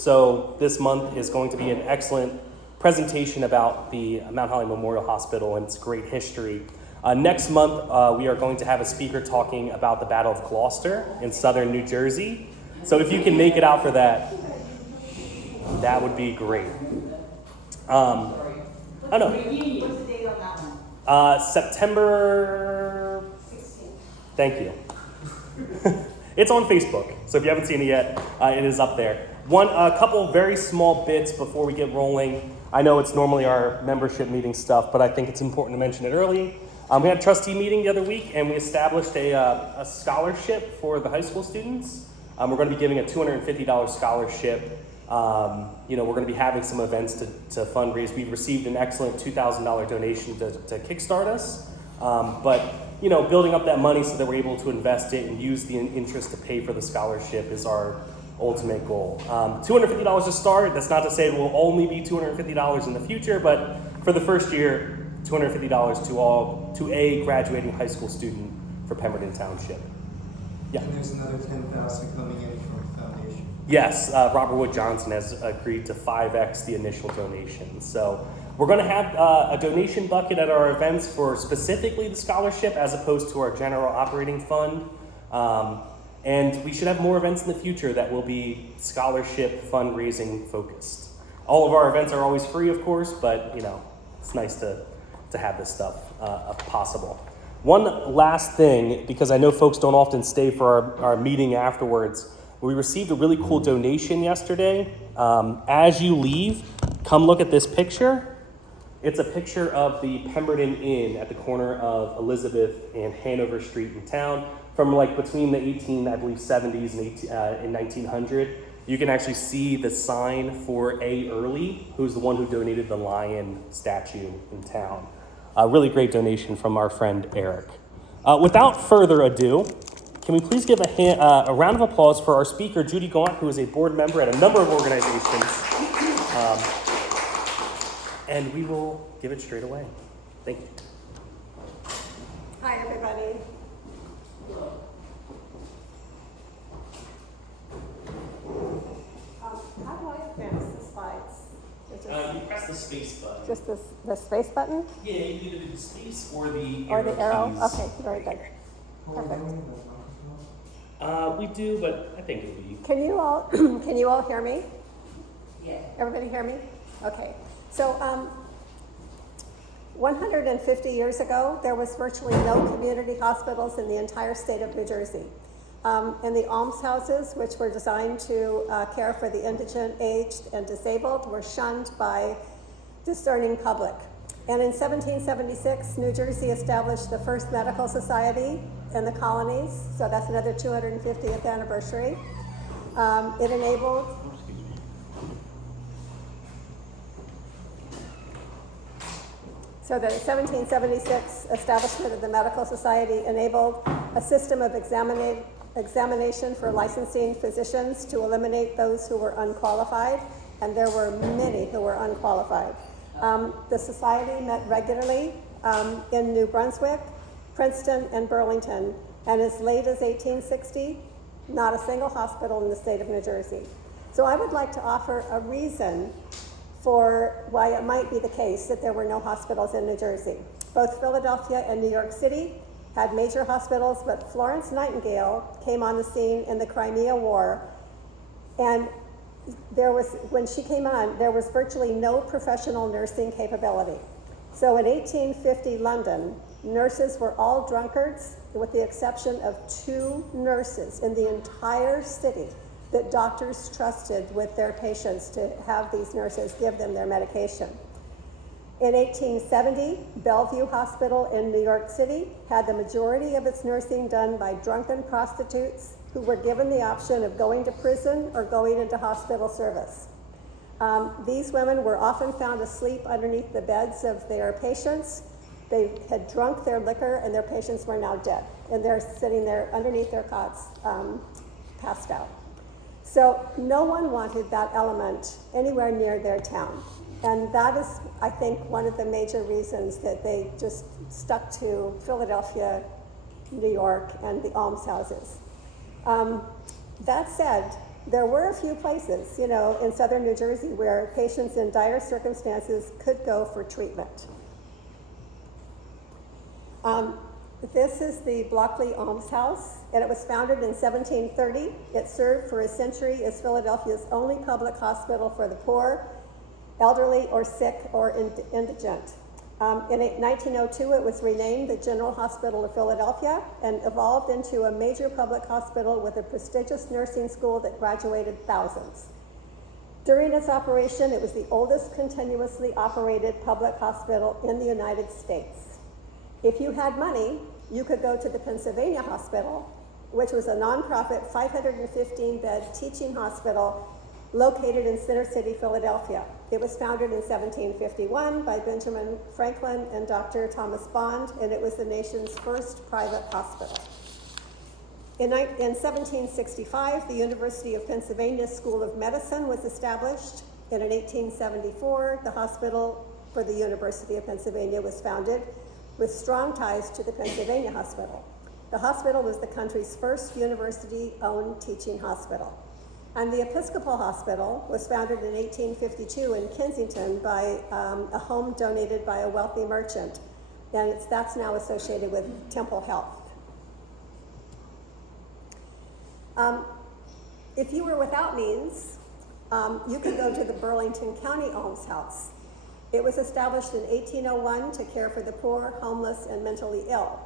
So this month is going to be an excellent presentation about the Mount Holly Memorial Hospital and its great history. Next month, we are going to have a speaker talking about the Battle of Gloucester in southern New Jersey. So if you can make it out for that, that would be great. Oh no. What's the date on that one? September 16th. Thank you. It's on Facebook, so if you haven't seen it yet, it is up there. A couple very small bits before we get rolling. I know it's normally our membership meeting stuff, but I think it's important to mention it early. We had a trustee meeting the other week, and we established a scholarship for the high school students. We're going to be giving a $250 scholarship. We're going to be having some events to fundraise. We received an excellent $2,000 donation to kickstart us, but building up that money so that we're able to invest it and use the interest to pay for the scholarship is our ultimate goal. $250 to start. That's not to say it will only be $250 in the future, but for the first year, $250 to a graduating high school student for Pemberton Township. Yeah. And there's another $10,000 coming in from the foundation. Yes, Robert Wood Johnson has agreed to 5x the initial donation. So we're going to have a donation bucket at our events for specifically the scholarship as opposed to our general operating fund. And we should have more events in the future that will be scholarship fundraising focused. All of our events are always free, of course, but it's nice to have this stuff possible. One last thing, because I know folks don't often stay for our meeting afterwards. We received a really cool donation yesterday. As you leave, come look at this picture. It's a picture of the Pemberton Inn at the corner of Elizabeth and Hanover Street in town from between the 70s and 1900. You can actually see the sign for A. Early, who's the one who donated the lion statue in town. A really great donation from our friend Eric. Without further ado, can we please give a round of applause for our speaker, Judy Gaunt, who is a board member at a number of organizations. And we will give it straight away. Thank you. Hi, everybody. How do I advance the slides? You press the space button. Just the space button? Yeah, you either do the space or the Or the arrow? keys. Okay, very good. Perfect. We do, but I think it'll be. Can you all hear me? Yeah. Everybody hear me? Okay. So 150 years ago, there was virtually no community hospitals in the entire state of New Jersey. And the almshouses, which were designed to care for the indigent, aged, and disabled, were shunned by discerning public. And in 1776, New Jersey established the first medical society in the colonies, so that's another 250th anniversary. It enabled So the 1776 establishment of the Medical Society enabled a system of examination for licensing physicians to eliminate those who were unqualified, and there were many who were unqualified. The society met regularly in New Brunswick, Princeton, and Burlington, and as late as 1860, not a single hospital in the state of New Jersey. So I would like to offer a reason for why it might be the case that there were no hospitals in New Jersey. Both Philadelphia and New York City had major hospitals, but Florence Nightingale came on the scene in the Crimea War, and when she came on, there was virtually no professional nursing capability. So in 1850 London, nurses were all drunkards, with the exception of 2 nurses in the entire city that doctors trusted with their patients to have these nurses give them their medication. In 1870, Bellevue Hospital in New York City had the majority of its nursing done by drunken prostitutes who were given the option of going to prison or going into hospital service. These women were often found asleep underneath the beds of their patients. They had drunk their liquor and their patients were now dead. And they're sitting there underneath their cots, passed out. So no one wanted that element anywhere near their town. And that is, I think, one of the major reasons that they just stuck to Philadelphia, New York, and the almshouses. That said, There were a few places, in southern New Jersey where patients in dire circumstances could go for treatment. This is the Blockley Alms House, and it was founded in 1730. It served for a century as Philadelphia's only public hospital for the poor, elderly, or sick, or indigent. In 1902, it was renamed the General Hospital of Philadelphia and evolved into a major public hospital with a prestigious nursing school that graduated thousands. During its operation, it was the oldest continuously operated public hospital in the United States. If you had money, you could go to the Pennsylvania Hospital, which was a nonprofit 515-bed teaching hospital located in Center City, Philadelphia. It was founded in 1751 by Benjamin Franklin and Dr. Thomas Bond, and it was the nation's first private hospital. In 1765, the University of Pennsylvania School of Medicine was established, and in 1874, the Hospital for the University of Pennsylvania was founded with strong ties to the Pennsylvania Hospital. The hospital was the country's first university-owned teaching hospital. And the Episcopal Hospital was founded in 1852 in Kensington by a home donated by a wealthy merchant, and that's now associated with Temple Health. If you were without means, you could go to the Burlington County Alms House. It was established in 1801 to care for the poor, homeless, and mentally ill.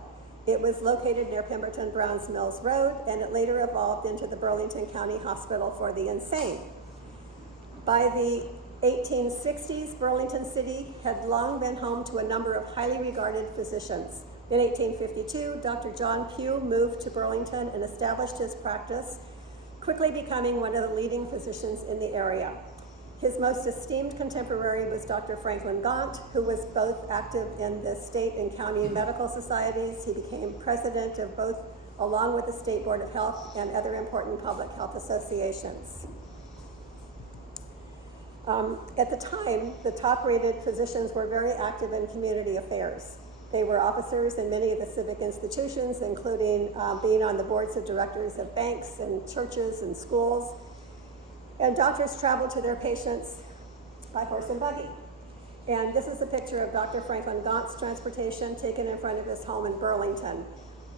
It was located near Pemberton Browns Mills Road, and it later evolved into the Burlington County Hospital for the Insane. By the 1860s, Burlington City had long been home to a number of highly regarded physicians. In 1852, Dr. John Pugh moved to Burlington and established his practice, quickly becoming one of the leading physicians in the area. His most esteemed contemporary was Dr. Franklin Gauntt, who was both active in the state and county medical societies. He became president of both, along with the State Board of Health and other important public health associations. At the time, the top-rated physicians were very active in community affairs. They were officers in many of the civic institutions, including being on the boards of directors of banks and churches and schools. And doctors traveled to their patients by horse and buggy. And this is a picture of Dr. Franklin Gauntt's transportation taken in front of his home in Burlington.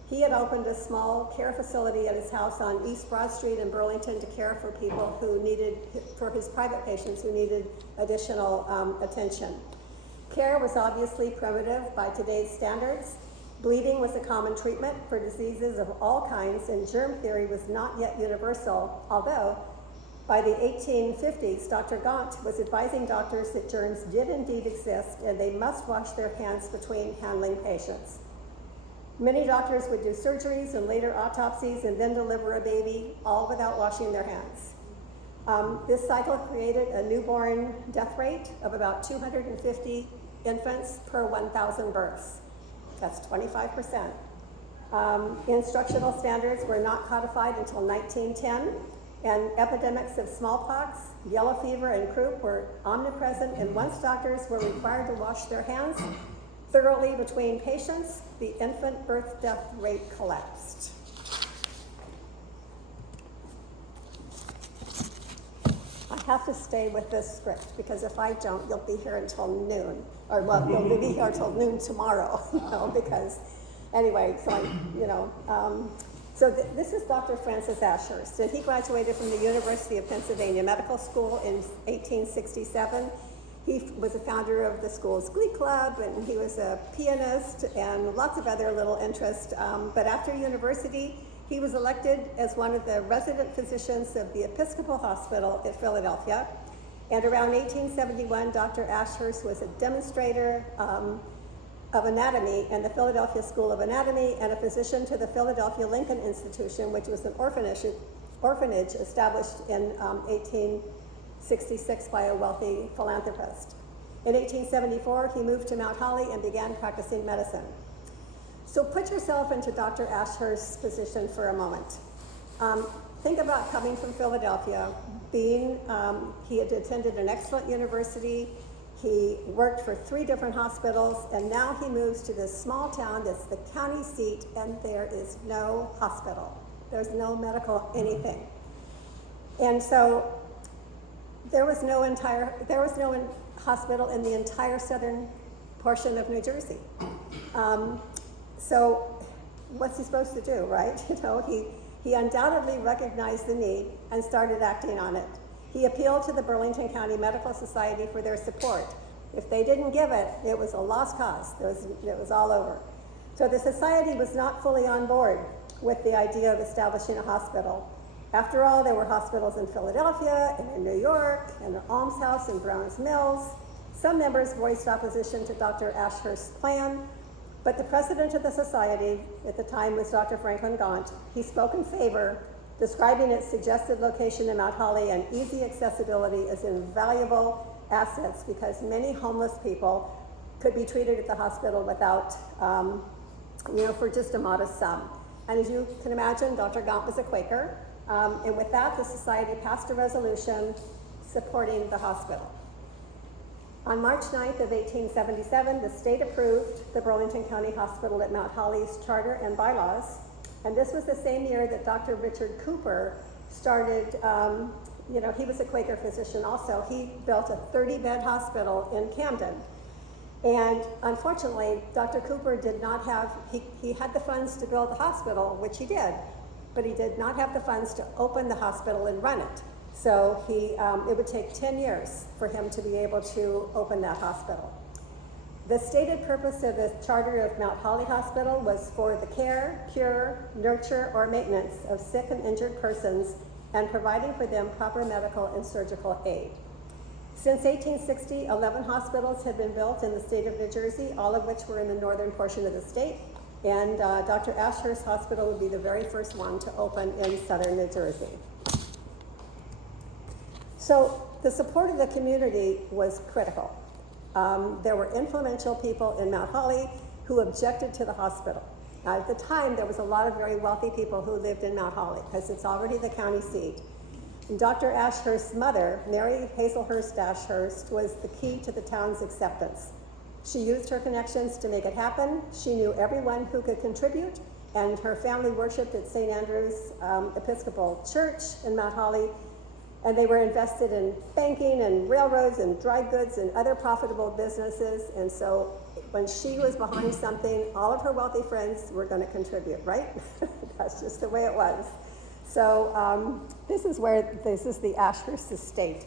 He had opened a small care facility at his house on East Broad Street in Burlington to care for people who needed, for his private patients who needed additional attention. Care was obviously primitive by today's standards. Bleeding was a common treatment for diseases of all kinds, and germ theory was not yet universal, although by the 1850s, Dr. Gauntt was advising doctors that germs did indeed exist and they must wash their hands between handling patients. Many doctors would do surgeries and later autopsies and then deliver a baby, all without washing their hands. This cycle created a newborn death rate of about 250 infants per 1,000 births. That's 25%. Instructional standards were not codified until 1910. And epidemics of smallpox, yellow fever, and croup were omnipresent, and once doctors were required to wash their hands thoroughly between patients, the infant birth death rate collapsed. I have to stay with this script, because if I don't, you'll be here until noon. Or, well, you'll be here until noon tomorrow, because, anyway, so, So this is Dr. Francis Ashurst, and he graduated from the University of Pennsylvania Medical School in 1867. He was a founder of the school's glee club, and he was a pianist and lots of other little interests. But after university, he was elected as one of the resident physicians of the Episcopal Hospital at Philadelphia. And around 1871, Dr. Ashurst was a demonstrator of anatomy in the Philadelphia School of Anatomy and a physician to the Philadelphia Lincoln Institution, which was an orphanage established in 1866 by a wealthy philanthropist. In 1874, he moved to Mount Holly and began practicing medicine. So put yourself into Dr. Ashurst's position for a moment. Think about coming from Philadelphia, he had attended an excellent university. He worked for 3 different hospitals, and now he moves to this small town that's the county seat, and there is no hospital. There's no medical anything. And so there was no hospital in the entire southern portion of New Jersey. So what's he supposed to do, right? You know, he undoubtedly recognized the need and started acting on it. He appealed to the Burlington County Medical Society for their support. If they didn't give it, it was a lost cause. It was all over. So the society was not fully on board with the idea of establishing a hospital. After all, there were hospitals in Philadelphia and in New York and an almshouse in Browns Mills. Some members voiced opposition to Dr. Ashurst's plan, but the president of the society at the time was Dr. Franklin Gauntt. He spoke in favor, describing its suggested location in Mount Holly and easy accessibility as invaluable assets because many homeless people could be treated at the hospital without, for just a modest sum. And as you can imagine, Dr. Gauntt was a Quaker, and with that, the society passed a resolution supporting the hospital. On March 9th of 1877, the state approved the Burlington County Hospital at Mount Holly's charter and bylaws, and this was the same year that Dr. Richard Cooper started, he was a Quaker physician also. He built a 30-bed hospital in Camden. And unfortunately, Dr. Cooper did not have, he had the funds to build the hospital, which he did, but he did not have the funds to open the hospital and run it. So it would take 10 years for him to be able to open that hospital. The stated purpose of the charter of Mount Holly Hospital was for the care, cure, nurture, or maintenance of sick and injured persons and providing for them proper medical and surgical aid. Since 1860, 11 hospitals had been built in the state of New Jersey, all of which were in the northern portion of the state, and Dr. Ashurst Hospital would be the very first one to open in southern New Jersey. So the support of the community was critical. There were influential people in Mount Holly who objected to the hospital. Now, at the time, there was a lot of very wealthy people who lived in Mount Holly because it's already the county seat. And Dr. Ashurst's mother, Mary Hazelhurst Ashurst, was the key to the town's acceptance. She used her connections to make it happen. She knew everyone who could contribute, and her family worshiped at St. Andrew's Episcopal Church in Mount Holly, and they were invested in banking and railroads and dry goods and other profitable businesses. And so when she was behind something, all of her wealthy friends were going to contribute, right? That's just the way it was. So this is the Ashurst estate.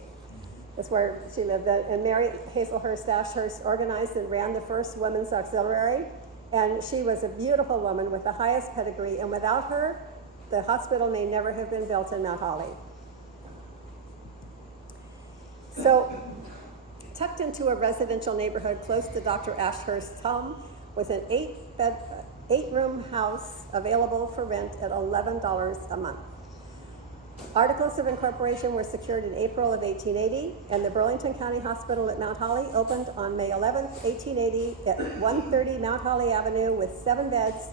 That's where she lived. And Mary Hazelhurst Ashurst organized and ran the first women's auxiliary. And she was a beautiful woman with the highest pedigree. And without her, the hospital may never have been built in Mount Holly. So, tucked into a residential neighborhood close to Dr. Ashurst's home was an 8-room house available for rent at $11 a month. Articles of incorporation were secured in April of 1880, and the Burlington County Hospital at Mount Holly opened on May 11th, 1880 at 130 Mount Holly Avenue with 7 beds,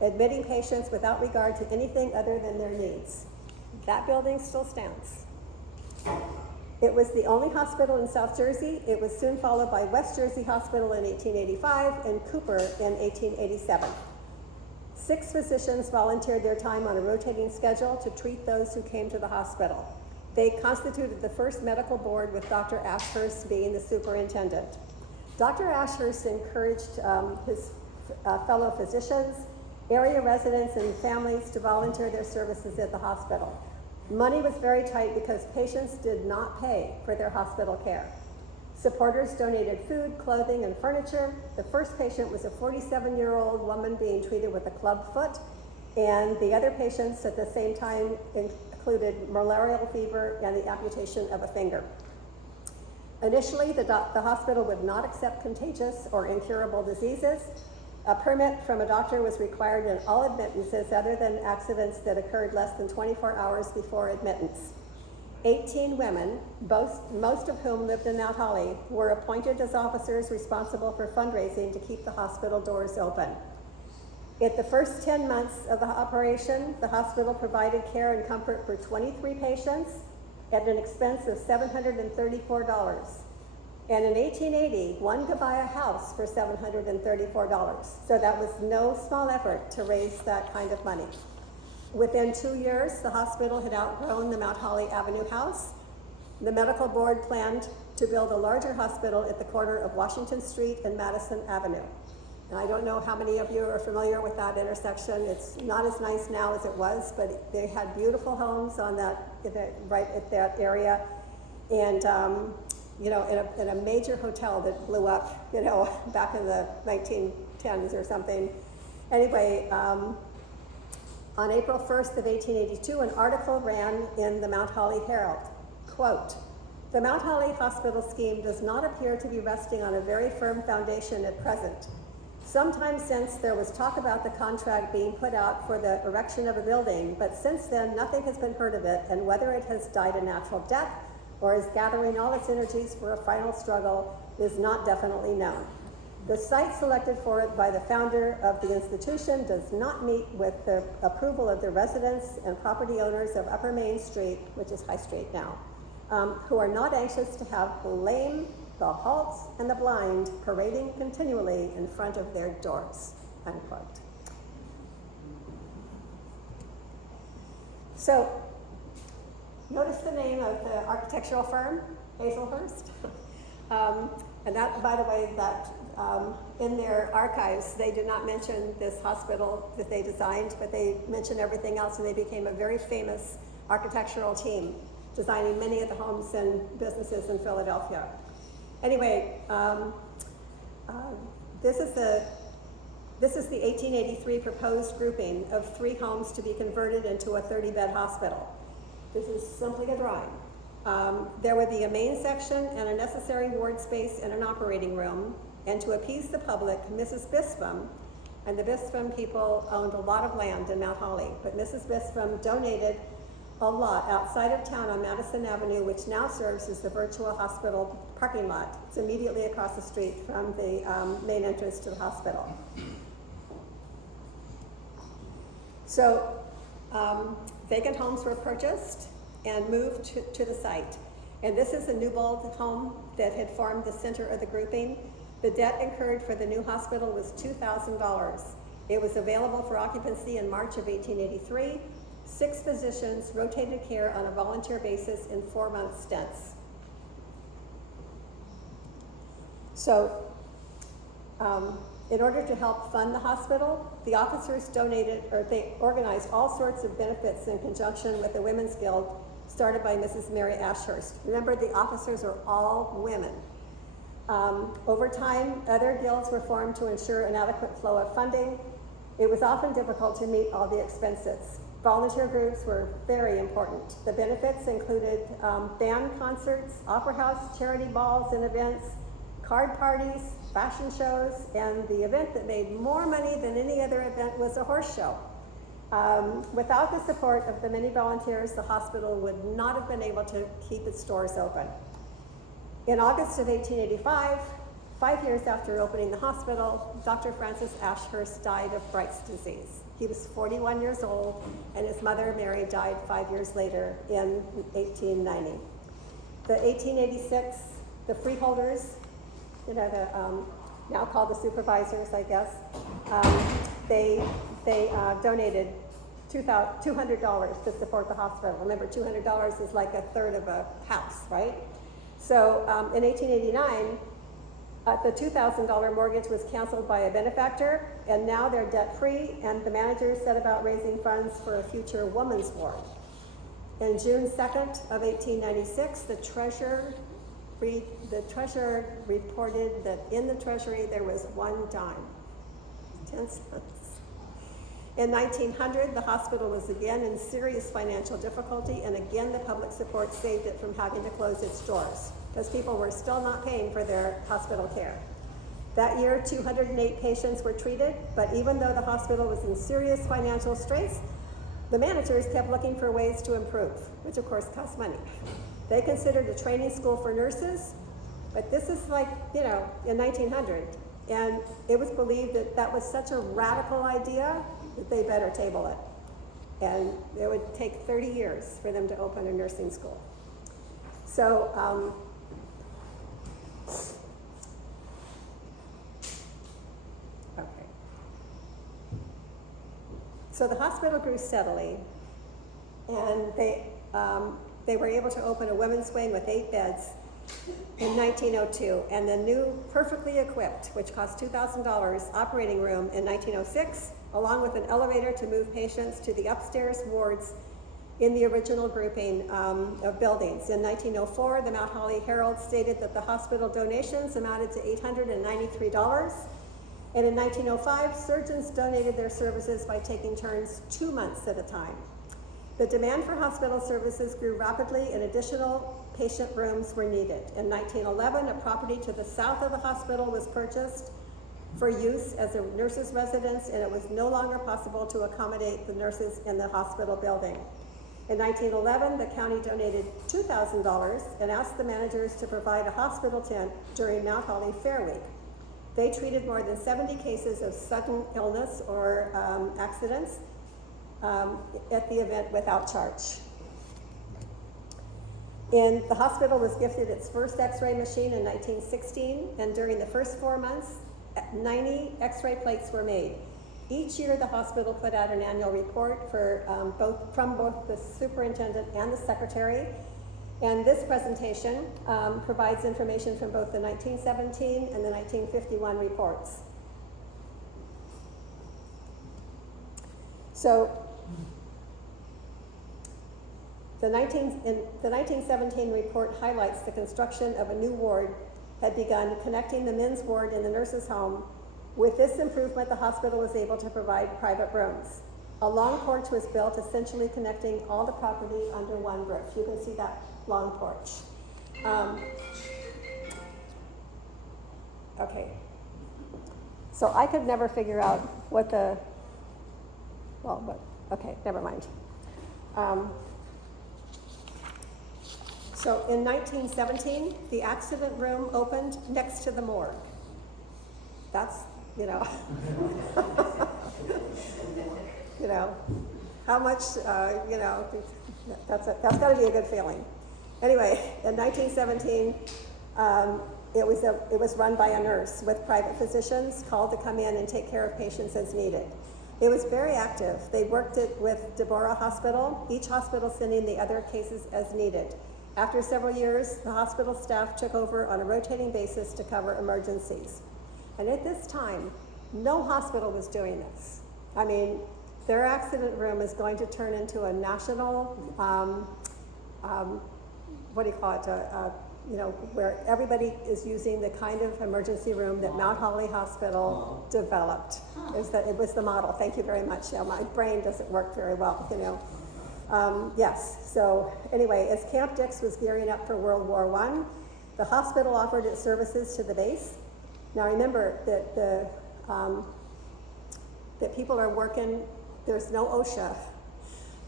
admitting patients without regard to anything other than their needs. That building still stands. It was the only hospital in South Jersey. It was soon followed by West Jersey Hospital in 1885 and Cooper in 1887. 6 physicians volunteered their time on a rotating schedule to treat those who came to the hospital. They constituted the first medical board with Dr. Ashurst being the superintendent. Dr. Ashurst encouraged his fellow physicians, area residents, and families to volunteer their services at the hospital. Money was very tight because patients did not pay for their hospital care. Supporters donated food, clothing, and furniture. The first patient was a 47-year-old woman being treated with a club foot, and the other patients at the same time included malarial fever and the amputation of a finger. Initially, the hospital would not accept contagious or incurable diseases. A permit from a doctor was required in all admittances other than accidents that occurred less than 24 hours before admittance. 18 women, most of whom lived in Mount Holly, were appointed as officers responsible for fundraising to keep the hospital doors open. At the first 10 months of the operation, the hospital provided care and comfort for 23 patients at an expense of $734. And in 1880, one could buy a house for $734. So that was no small effort to raise that kind of money. Within 2 years, the hospital had outgrown the Mount Holly Avenue house. The medical board planned to build a larger hospital at the corner of Washington Street and Madison Avenue. And I don't know how many of you are familiar with that intersection. It's not as nice now as it was, but they had beautiful homes on that, right at that area. And, you know, in a major hotel that blew up, you know, back in the 1910s or something. Anyway, on April 1st of 1882, an article ran in the Mount Holly Herald, quote, "The Mount Holly Hospital scheme does not appear to be resting on a very firm foundation at present. Some time since there was talk about the contract being put out for the erection of a building, but since then nothing has been heard of it, and whether it has died a natural death or is gathering all its energies for a final struggle is not definitely known. The site selected for it by the founder of the institution does not meet with the approval of the residents and property owners of Upper Main Street," which is High Street now, "who are not anxious to have the lame, the halt, and the blind parading continually in front of their doors," unquote. So, notice the name of the architectural firm, Hazelhurst. And that, by the way, that in their archives, they did not mention this hospital that they designed, but they mentioned everything else, and they became a very famous architectural team, designing many of the homes and businesses in Philadelphia. Anyway, this is the 1883 proposed grouping of 3 homes to be converted into a 30-bed hospital. This is simply a drawing. There would be a main section and a necessary ward space and an operating room. And to appease the public, Mrs. Bispham, and the Bispham people owned a lot of land in Mount Holly, but Mrs. Bispham donated a lot outside of town on Madison Avenue, which now serves as the virtual hospital parking lot. It's immediately across the street from the main entrance to the hospital. So vacant homes were purchased and moved to the site. And this is the Newbold home that had formed the center of the grouping. The debt incurred for the new hospital was $2,000. It was available for occupancy in March of 1883. 6 physicians rotated care on a volunteer basis in 4-month stints. So, in order to help fund the hospital, the officers donated, or they organized all sorts of benefits in conjunction with the Women's Guild, started by Mrs. Mary Ashurst. Remember, the officers are all women. Over time, other guilds were formed to ensure an adequate flow of funding. It was often difficult to meet all the expenses. Volunteer groups were very important. The benefits included band concerts, opera house, charity balls and events, card parties, fashion shows, and the event that made more money than any other event was a horse show. Without the support of the many volunteers, the hospital would not have been able to keep its doors open. In August of 1885, 5 years after opening the hospital, Dr. Francis Ashurst died of Bright's disease. He was 41 years old, and his mother, Mary, died 5 years later in 1890. The 1886, the freeholders, you know, the now called the supervisors, I guess, they donated $200 to support the hospital. Remember, $200 is like a third of a house, right? So in 1889, the $2,000 mortgage was canceled by a benefactor, and now they're debt-free, and the managers set about raising funds for a future women's ward. On June 2nd of 1896, the treasurer reported that in the treasury there was 1 dime, 10 cents. In 1900, the hospital was again in serious financial difficulty, and again the public support saved it from having to close its doors, because people were still not paying for their hospital care. That year, 208 patients were treated, but even though the hospital was in serious financial straits, the managers kept looking for ways to improve, which of course cost money. They considered a training school for nurses, but this is like, you know, in 1900, and it was believed that that was such a radical idea that they better table it. And it would take 30 years for them to open a nursing school. So, So the hospital grew steadily, and they were able to open a women's wing with 8 beds in 1902, and the new perfectly equipped, which cost $2,000, operating room in 1906, along with an elevator to move patients to the upstairs wards in the original grouping of buildings. In 1904, the Mount Holly Herald stated that the hospital donations amounted to $893, and in 1905, surgeons donated their services by taking turns 2 months at a time. The demand for hospital services grew rapidly and additional patient rooms were needed. In 1911, a property to the south of the hospital was purchased for use as a nurse's residence, and it was no longer possible to accommodate the nurses in the hospital building. In 1911, the county donated $2,000 and asked the managers to provide a hospital tent during Mount Holly Fair Week. They treated more than 70 cases of sudden illness or accidents at the event without charge. The hospital was gifted its first x-ray machine in 1916, and during the first 4 months, 90 x-ray plates were made. Each year, the hospital put out an annual report from both the superintendent and the secretary, and this presentation provides information from both the 1917 and the 1951 reports. So, the 1917 report highlights the construction of a new ward had begun connecting the men's ward and the nurses' home. With this improvement, the hospital was able to provide private rooms. A long porch was built, essentially connecting all the property under one roof. You can see that long porch. Okay. So I could never figure out what okay, never mind. So in 1917, the accident room opened next to the morgue. That's, how much, that's got to be a good feeling. Anyway, in 1917, it was run by a nurse with private physicians called to come in and take care of patients as needed. It was very active. They worked it with Deborah Hospital, each hospital sending the other cases as needed. After several years, the hospital staff took over on a rotating basis to cover emergencies. And at this time, no hospital was doing this. I mean, their accident room is going to turn into a national, where everybody is using the kind of emergency room that Mount Holly Hospital developed. It was the model. Thank you very much. Yeah, my brain doesn't work very well, Yes, so anyway, as Camp Dix was gearing up for World War I, the hospital offered its services to the base. Now remember that that people are working, there's no OSHA,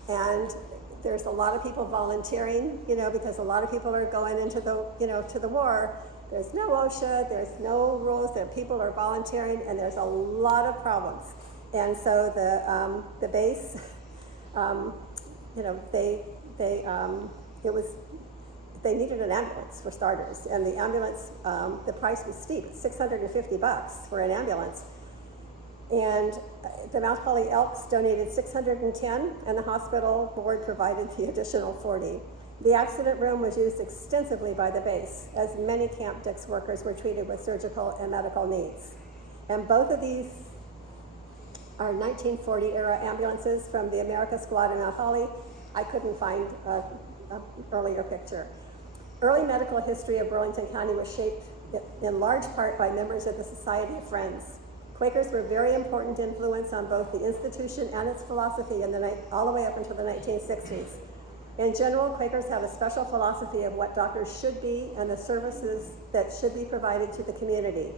and there's a lot of people volunteering, because a lot of people are going into the, to the war. There's no OSHA, there's no rules, that people are volunteering, and there's a lot of problems. And so the base, they needed an ambulance for starters, and the ambulance, the price was steep, $650 for an ambulance. And the Mount Holly Elks donated 610, and the hospital board provided the additional 40. The accident room was used extensively by the base, as many Camp Dix workers were treated with surgical and medical needs. And both of these are 1940 era ambulances from the America Squad in Mount Holly. I couldn't find an earlier picture. Early medical history of Burlington County was shaped in large part by members of the Society of Friends. Quakers were a very important influence on both the institution and its philosophy all the way up until the 1960s. In general, Quakers have a special philosophy of what doctors should be and the services that should be provided to the community.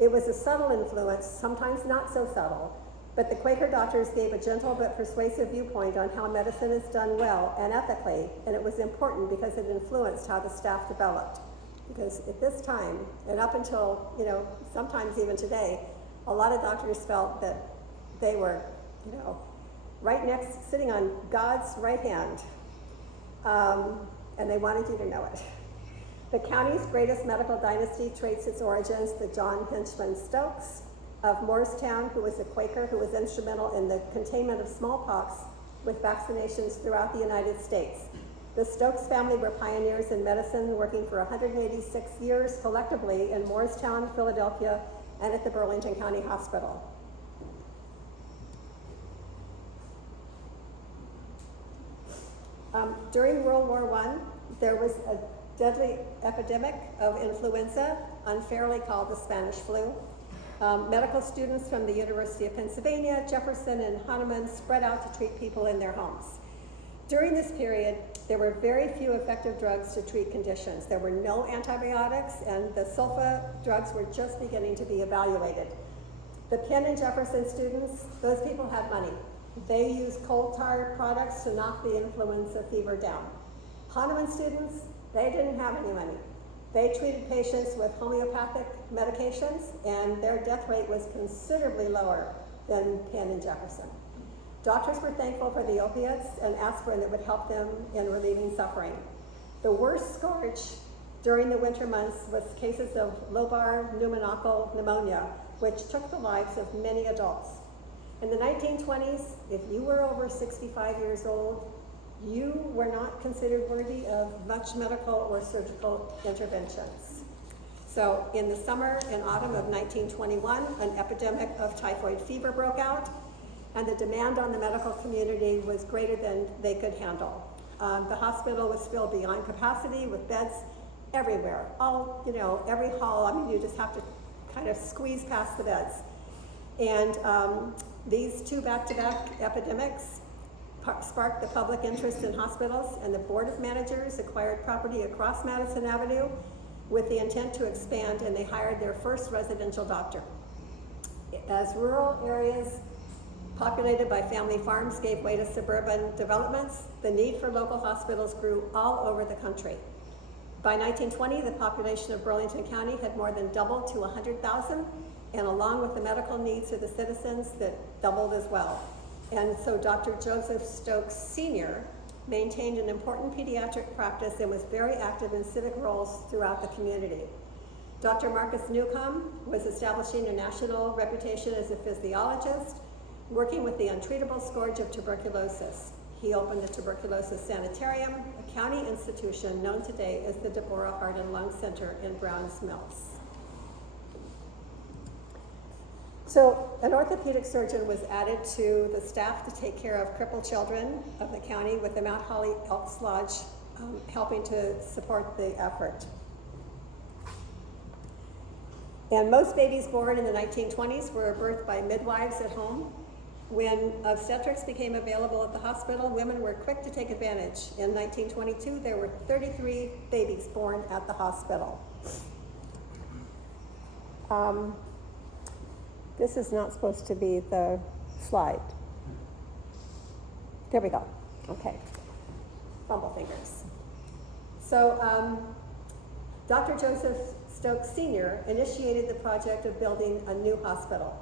It was a subtle influence, sometimes not so subtle, but the Quaker doctors gave a gentle but persuasive viewpoint on how medicine is done well and ethically, and it was important because it influenced how the staff developed. Because at this time, and up until, sometimes even today, a lot of doctors felt that they were, sitting on God's right hand, and they wanted you to know it. The county's greatest medical dynasty traces its origins to John Henchman Stokes, of Morristown, who was a Quaker who was instrumental in the containment of smallpox with vaccinations throughout the United States. The Stokes family were pioneers in medicine, working for 186 years collectively in Morristown, Philadelphia, and at the Burlington County Hospital. During World War I, there was a deadly epidemic of influenza, unfairly called the Spanish flu. Medical students from the University of Pennsylvania, Jefferson, and Hahnemann spread out to treat people in their homes. During this period, there were very few effective drugs to treat conditions. There were no antibiotics, and the sulfa drugs were just beginning to be evaluated. The Penn and Jefferson students, those people had money. They used coal tar products to knock the influenza fever down. Hahnemann students, they didn't have any money. They treated patients with homeopathic medications, and their death rate was considerably lower than Penn and Jefferson. Doctors were thankful for the opiates and aspirin that would help them in relieving suffering. The worst scourge during the winter months was cases of lobar pneumococcal pneumonia, which took the lives of many adults. In the 1920s, if you were over 65 years old, you were not considered worthy of much medical or surgical interventions. So in the summer and autumn of 1921, an epidemic of typhoid fever broke out, and the demand on the medical community was greater than they could handle. The hospital was filled beyond capacity with beds everywhere. Every hall, you just have to kind of squeeze past the beds. And these two back-to-back epidemics sparked the public interest in hospitals, and the Board of Managers acquired property across Madison Avenue with the intent to expand, and they hired their first residential doctor. As rural areas populated by family farms gave way to suburban developments, the need for local hospitals grew all over the country. By 1920, the population of Burlington County had more than doubled to 100,000, and along with the medical needs of the citizens, that doubled as well. And so Dr. Joseph Stokes Sr. maintained an important pediatric practice and was very active in civic roles throughout the community. Dr. Marcus Newcomb was establishing a national reputation as a physiologist, working with the untreatable scourge of tuberculosis. He opened the Tuberculosis Sanitarium, a county institution known today as the Deborah Heart and Lung Center in Browns Mills. So an orthopedic surgeon was added to the staff to take care of crippled children of the county, with the Mount Holly Elks Lodge helping to support the effort. And most babies born in the 1920s were birthed by midwives at home. When obstetrics became available at the hospital, women were quick to take advantage. In 1922, there were 33 babies born at the hospital. This is not supposed to be the slide. There we go. Okay. Fumble fingers. So Dr. Joseph Stokes Sr. initiated the project of building a new hospital.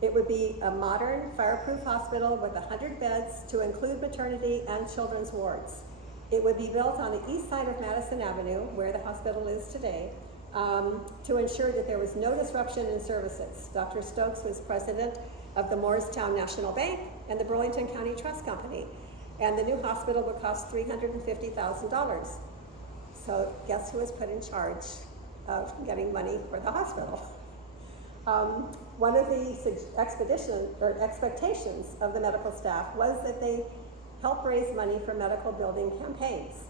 It would be a modern, fireproof hospital with 100 beds to include maternity and children's wards. It would be built on the east side of Madison Avenue, where the hospital is today, to ensure that there was no disruption in services. Dr. Stokes was president of the Morristown National Bank and the Burlington County Trust Company, and the new hospital would cost $350,000. So guess who was put in charge of getting money for the hospital? One of the expectations of the medical staff was that they help raise money for medical building campaigns.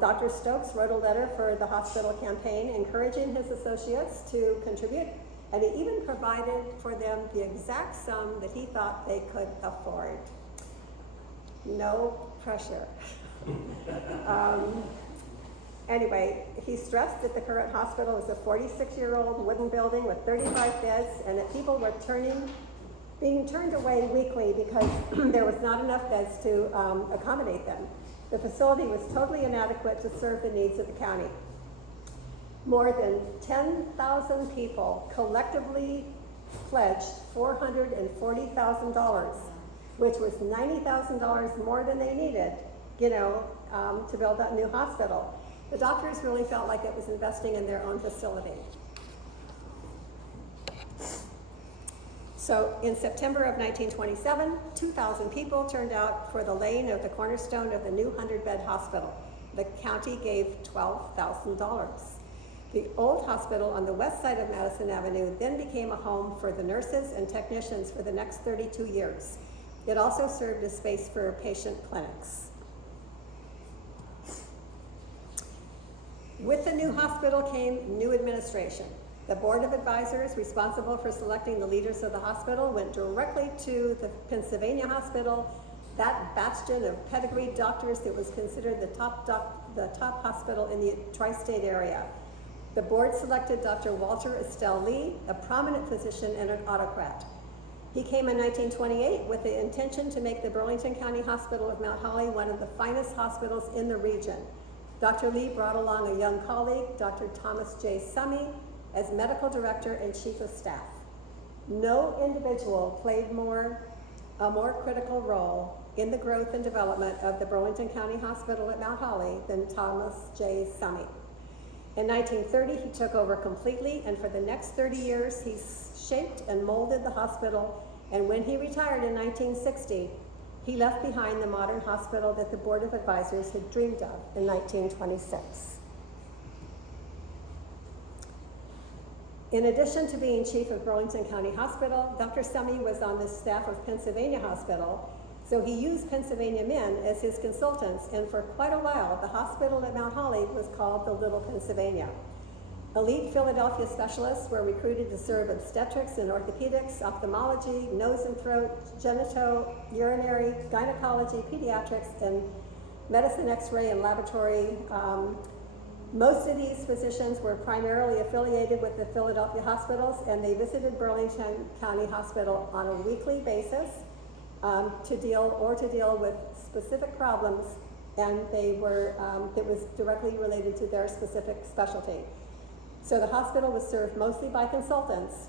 Dr. Stokes wrote a letter for the hospital campaign encouraging his associates to contribute, and he even provided for them the exact sum that he thought they could afford. No pressure. Anyway, he stressed that the current hospital is a 46-year-old wooden building with 35 beds, and that people were being turned away weekly because there was not enough beds to accommodate them. The facility was totally inadequate to serve the needs of the county. More than 10,000 people collectively pledged $440,000, which was $90,000 more than they needed, to build that new hospital. The doctors really felt like it was investing in their own facility. So in September of 1927, 2,000 people turned out for the laying of the cornerstone of the new 100-bed hospital. The county gave $12,000. The old hospital on the west side of Madison Avenue then became a home for the nurses and technicians for the next 32 years. It also served as space for patient clinics. With the new hospital came new administration. The board of advisors responsible for selecting the leaders of the hospital went directly to the Pennsylvania Hospital, that bastion of pedigreed doctors that was considered the top hospital in the tri-state area. The board selected Dr. Walter Estelle Lee, a prominent physician and an autocrat. He came in 1928 with the intention to make the Burlington County Hospital of Mount Holly one of the finest hospitals in the region. Dr. Lee brought along a young colleague, Dr. Thomas J. Summey, as medical director and chief of staff. No individual played a more critical role in the growth and development of the Burlington County Hospital at Mount Holly than Thomas J. Summey. In 1930, he took over completely, and for the next 30 years, he shaped and molded the hospital, and when he retired in 1960, he left behind the modern hospital that the Board of Advisors had dreamed of in 1926. In addition to being chief of Burlington County Hospital, Dr. Summey was on the staff of Pennsylvania Hospital, so he used Pennsylvania men as his consultants, and for quite a while, the hospital at Mount Holly was called the Little Pennsylvania. Elite Philadelphia specialists were recruited to serve obstetrics and orthopedics, ophthalmology, nose and throat, genito, urinary, gynecology, pediatrics, and medicine, x-ray, and laboratory. Most of these physicians were primarily affiliated with the Philadelphia hospitals, and they visited Burlington County Hospital on a weekly basis to deal with specific problems, and it was directly related to their specific specialty. So the hospital was served mostly by consultants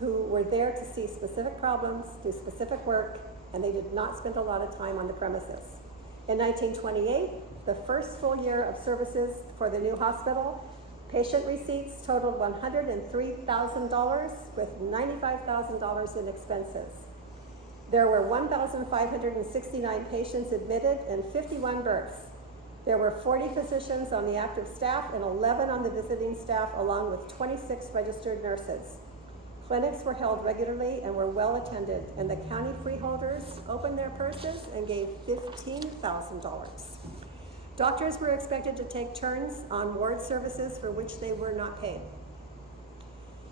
who were there to see specific problems, do specific work, and they did not spend a lot of time on the premises. In 1928, the first full year of services for the new hospital, patient receipts totaled $103,000 with $95,000 in expenses. There were 1,569 patients admitted and 51 births. There were 40 physicians on the active staff and 11 on the visiting staff, along with 26 registered nurses. Clinics were held regularly and were well attended, and the county freeholders opened their purses and gave $15,000. Doctors were expected to take turns on ward services for which they were not paid.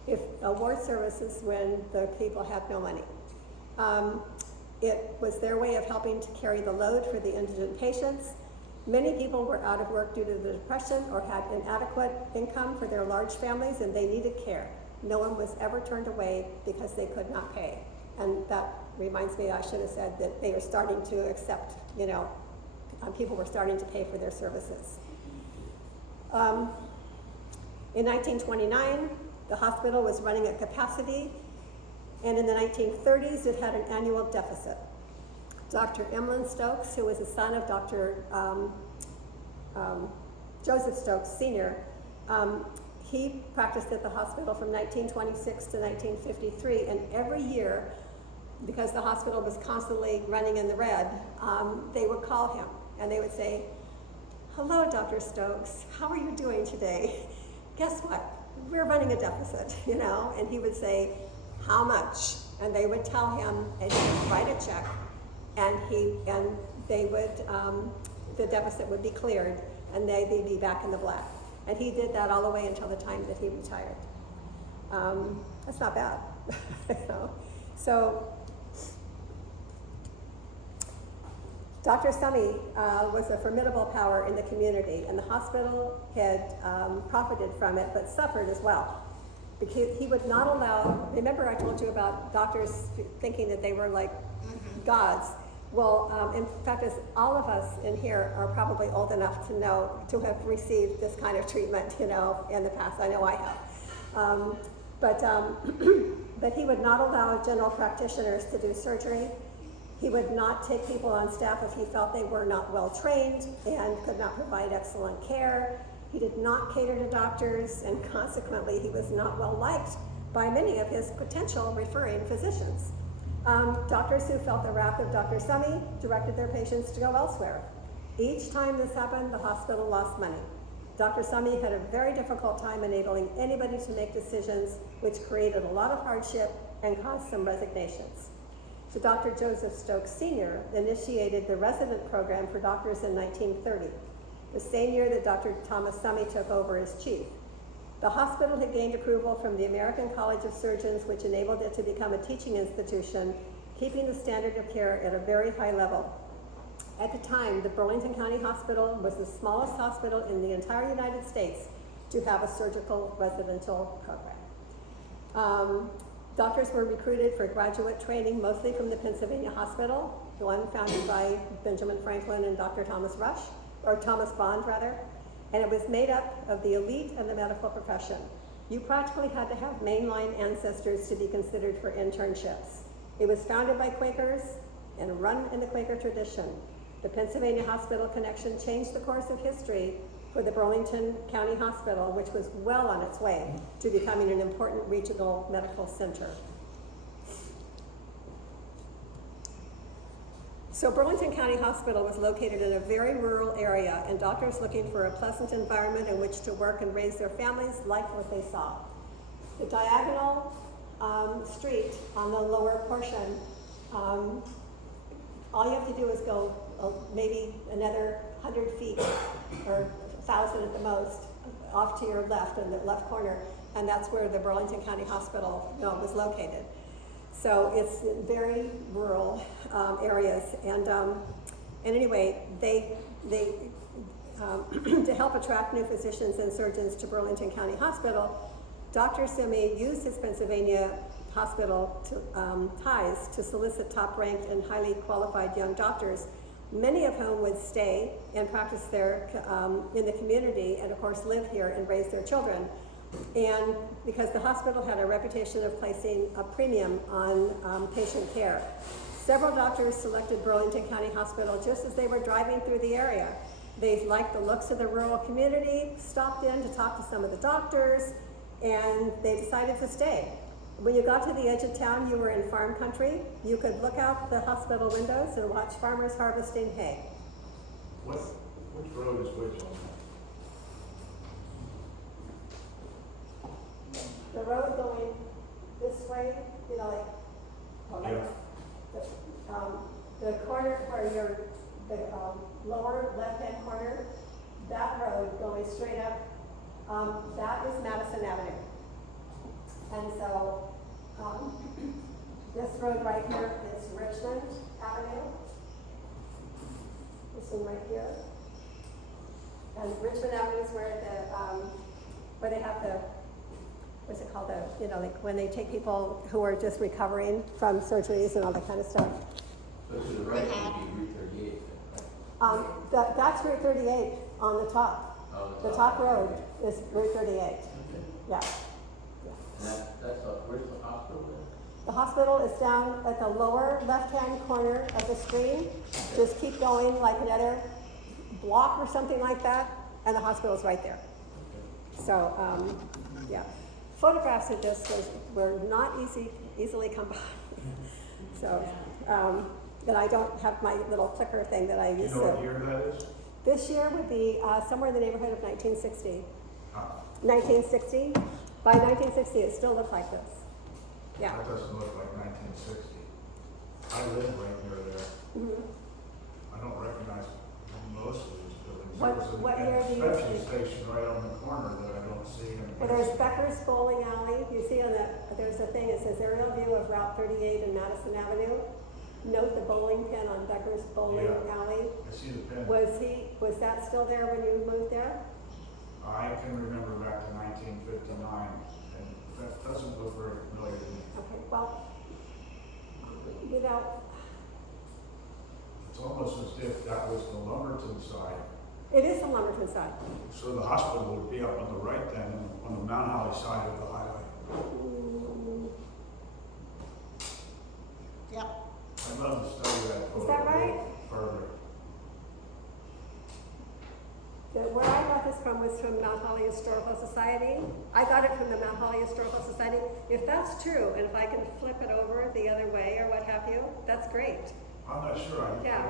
If ward services when the people had no money. It was their way of helping to carry the load for the indigent patients. Many people were out of work due to the Depression or had inadequate income for their large families, and they needed care. No one was ever turned away because they could not pay. And that reminds me, I should have said that they were starting to accept, people were starting to pay for their services. In 1929, the hospital was running at capacity, and in the 1930s, it had an annual deficit. Dr. Emlyn Stokes, who was the son of Dr. Joseph Stokes Sr., he practiced at the hospital from 1926 to 1953, and every year, because the hospital was constantly running in the red, they would call him, and they would say, "Hello, Dr. Stokes, how are you doing today? Guess what? We're running a deficit," and he would say, "How much?" And they would tell him, and he would write a check, and the deficit would be cleared, and they'd be back in the black. And he did that all the way until the time that he retired. That's not bad. So Dr. Summey was a formidable power in the community, and the hospital had profited from it, but suffered as well. Because he would not allow, remember I told you about doctors thinking that they were like gods. Well, in fact, as all of us in here are probably old enough to know, to have received this kind of treatment, in the past. I know I have. But he would not allow general practitioners to do surgery. He would not take people on staff if he felt they were not well trained and could not provide excellent care. He did not cater to doctors, and consequently, he was not well liked by many of his potential referring physicians. Doctors who felt the wrath of Dr. Summy directed their patients to go elsewhere. Each time this happened, the hospital lost money. Dr. Summy had a very difficult time enabling anybody to make decisions, which created a lot of hardship and caused some resignations. So Dr. Joseph Stokes Sr. initiated the resident program for doctors in 1930, the same year that Dr. Thomas Summy took over as chief. The hospital had gained approval from the American College of Surgeons, which enabled it to become a teaching institution, keeping the standard of care at a very high level. At the time, the Burlington County Hospital was the smallest hospital in the entire United States to have a surgical residential program. Doctors were recruited for graduate training, mostly from the Pennsylvania Hospital, the one founded by Benjamin Franklin and Dr. Thomas Bond, and it was made up of the elite and the medical profession. You practically had to have mainline ancestors to be considered for internships. It was founded by Quakers and run in the Quaker tradition. The Pennsylvania Hospital connection changed the course of history for the Burlington County Hospital, which was well on its way to becoming an important regional medical center. So Burlington County Hospital was located in a very rural area, and doctors looking for a pleasant environment in which to work and raise their families liked what they saw. The diagonal street on the lower portion, all you have to do is go maybe another 100 feet or 1,000 at the most off to your left in the left corner, and that's where the Burlington County Hospital was located. So it's very rural areas, and anyway, they to help attract new physicians and surgeons to Burlington County Hospital, Dr. Summy used his Pennsylvania hospital ties to solicit top-ranked and highly qualified young doctors, many of whom would stay and practice there in the community, and of course live here and raise their children. And because the hospital had a reputation of placing a premium on patient care, several doctors selected Burlington County Hospital just as they were driving through the area. They liked the looks of the rural community, stopped in to talk to some of the doctors, and they decided to stay. When you got to the edge of town, you were in farm country. You could look out the hospital windows and watch farmers harvesting hay. Which road is which on The road going this way, the corner where you're, the lower left-hand corner, that road going straight up, that is Madison Avenue. And so this road right here is Richmond Avenue. This one right here. And Richmond Avenue is where where they have the, what's it called, like when they take people who are just recovering from surgeries and all that kind of stuff. So to the right would be Route 38. That's Route 38 on the top. Oh, The top road is Route 38. Okay. Yeah. And where's the hospital then? The hospital is down at the lower left-hand corner of the screen. Just keep going like another block or something like that, and the hospital is right there. So, yeah. Photographs of this were not easily come by. So, and I don't have my little clicker thing that I used to. Do you know what year that is? This year would be somewhere in the neighborhood of 1960. Huh. 1960. By 1960, it still looked like this. Yeah. That doesn't look like 1960. I live right near there. Mm-hmm. I don't recognize most of these buildings. What year do you There's an see? inspection station right on the corner that I don't see. Well, there's Becker's Bowling Alley. You see there's a thing that says aerial view of Route 38 and Madison Avenue. Note the bowling pin on Becker's Bowling Alley. I see the pin. Was that still there when you moved there? I can remember back to 1959, and that doesn't look very familiar to me. Okay, well, It's almost as if that was the Lumberton side. it is the Lumberton side. So the hospital would be up on the right then, on the Mount Holly side of the highway. Yep. I'd love to study that photo Is that a right? little further. Where I got this from was from Mount Holly Historical Society. I got it from the Mount Holly Historical Society. If that's true, and if I can flip it over the other way or what have you, that's great. I'm not sure, Yeah.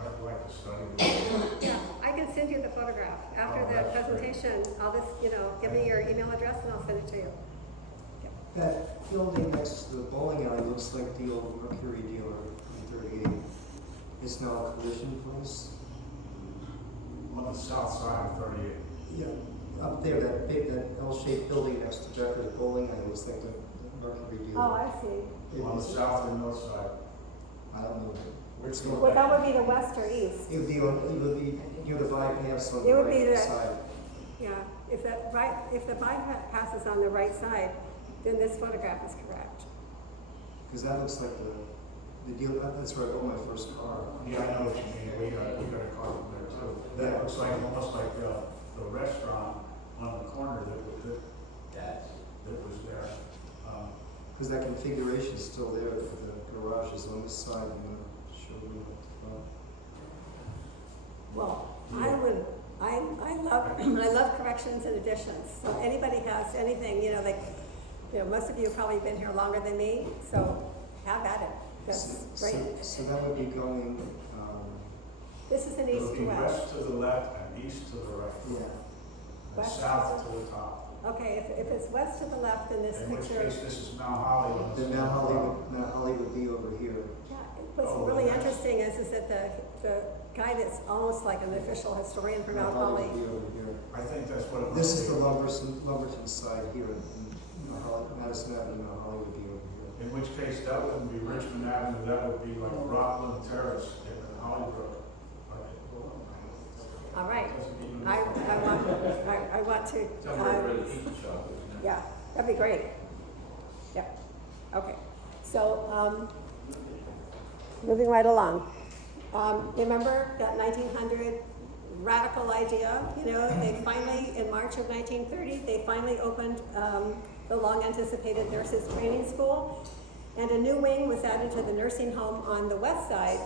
I'd like to study it. Yeah, I can send you the photograph. After Oh, the that's great. presentation, I'll just, give me your email address and I'll send it to you. That building next to the bowling alley looks like the old Mercury dealer in 38. It's now a collision place. On the south side of 38. Yeah, up there, that L-shaped building next to Becker's bowling alley looks like the Mercury dealer. Oh, I see. On the south and north side. I don't know. It's Well, going, that would be the west or east. it would be near the bypass on It the would be right the- side. Yeah, if the bypass is on the right side, then this photograph is correct. Because that looks like the deal, that's where I bought my first car. Yeah, I know what you mean, we got a car from there too. That looks like, almost like the restaurant on the corner that was there. Because that configuration is still there, the garage is on this side and the showroom at the front. Well, I love corrections and additions. So if anybody has anything, most of you have probably been here longer than me, so have at it. That's great. So that would be going, This is an It east would to be west. west to the left and east to the right. yeah. And West south to the top. Okay, if it's west to the left in this In which picture. case, this is Mount Holly. Then Mount Holly would be over here. Yeah, what's really interesting is that the guy that's almost like an official historian for Mount Holly. would be over here. I think that's what it This must is be. the Lumberton side here, and Madison Avenue, Mount Holly would be over here. In which case, that wouldn't be Richmond Avenue, that would be like Rockland Terrace in Hollybrook. All right, I want to. Yeah, that'd be great. Yep, okay. So, moving right along. Remember that 1900 radical idea, they finally, in March of 1930, they finally opened the long anticipated nurses training school. And a new wing was added to the nursing home on the west side,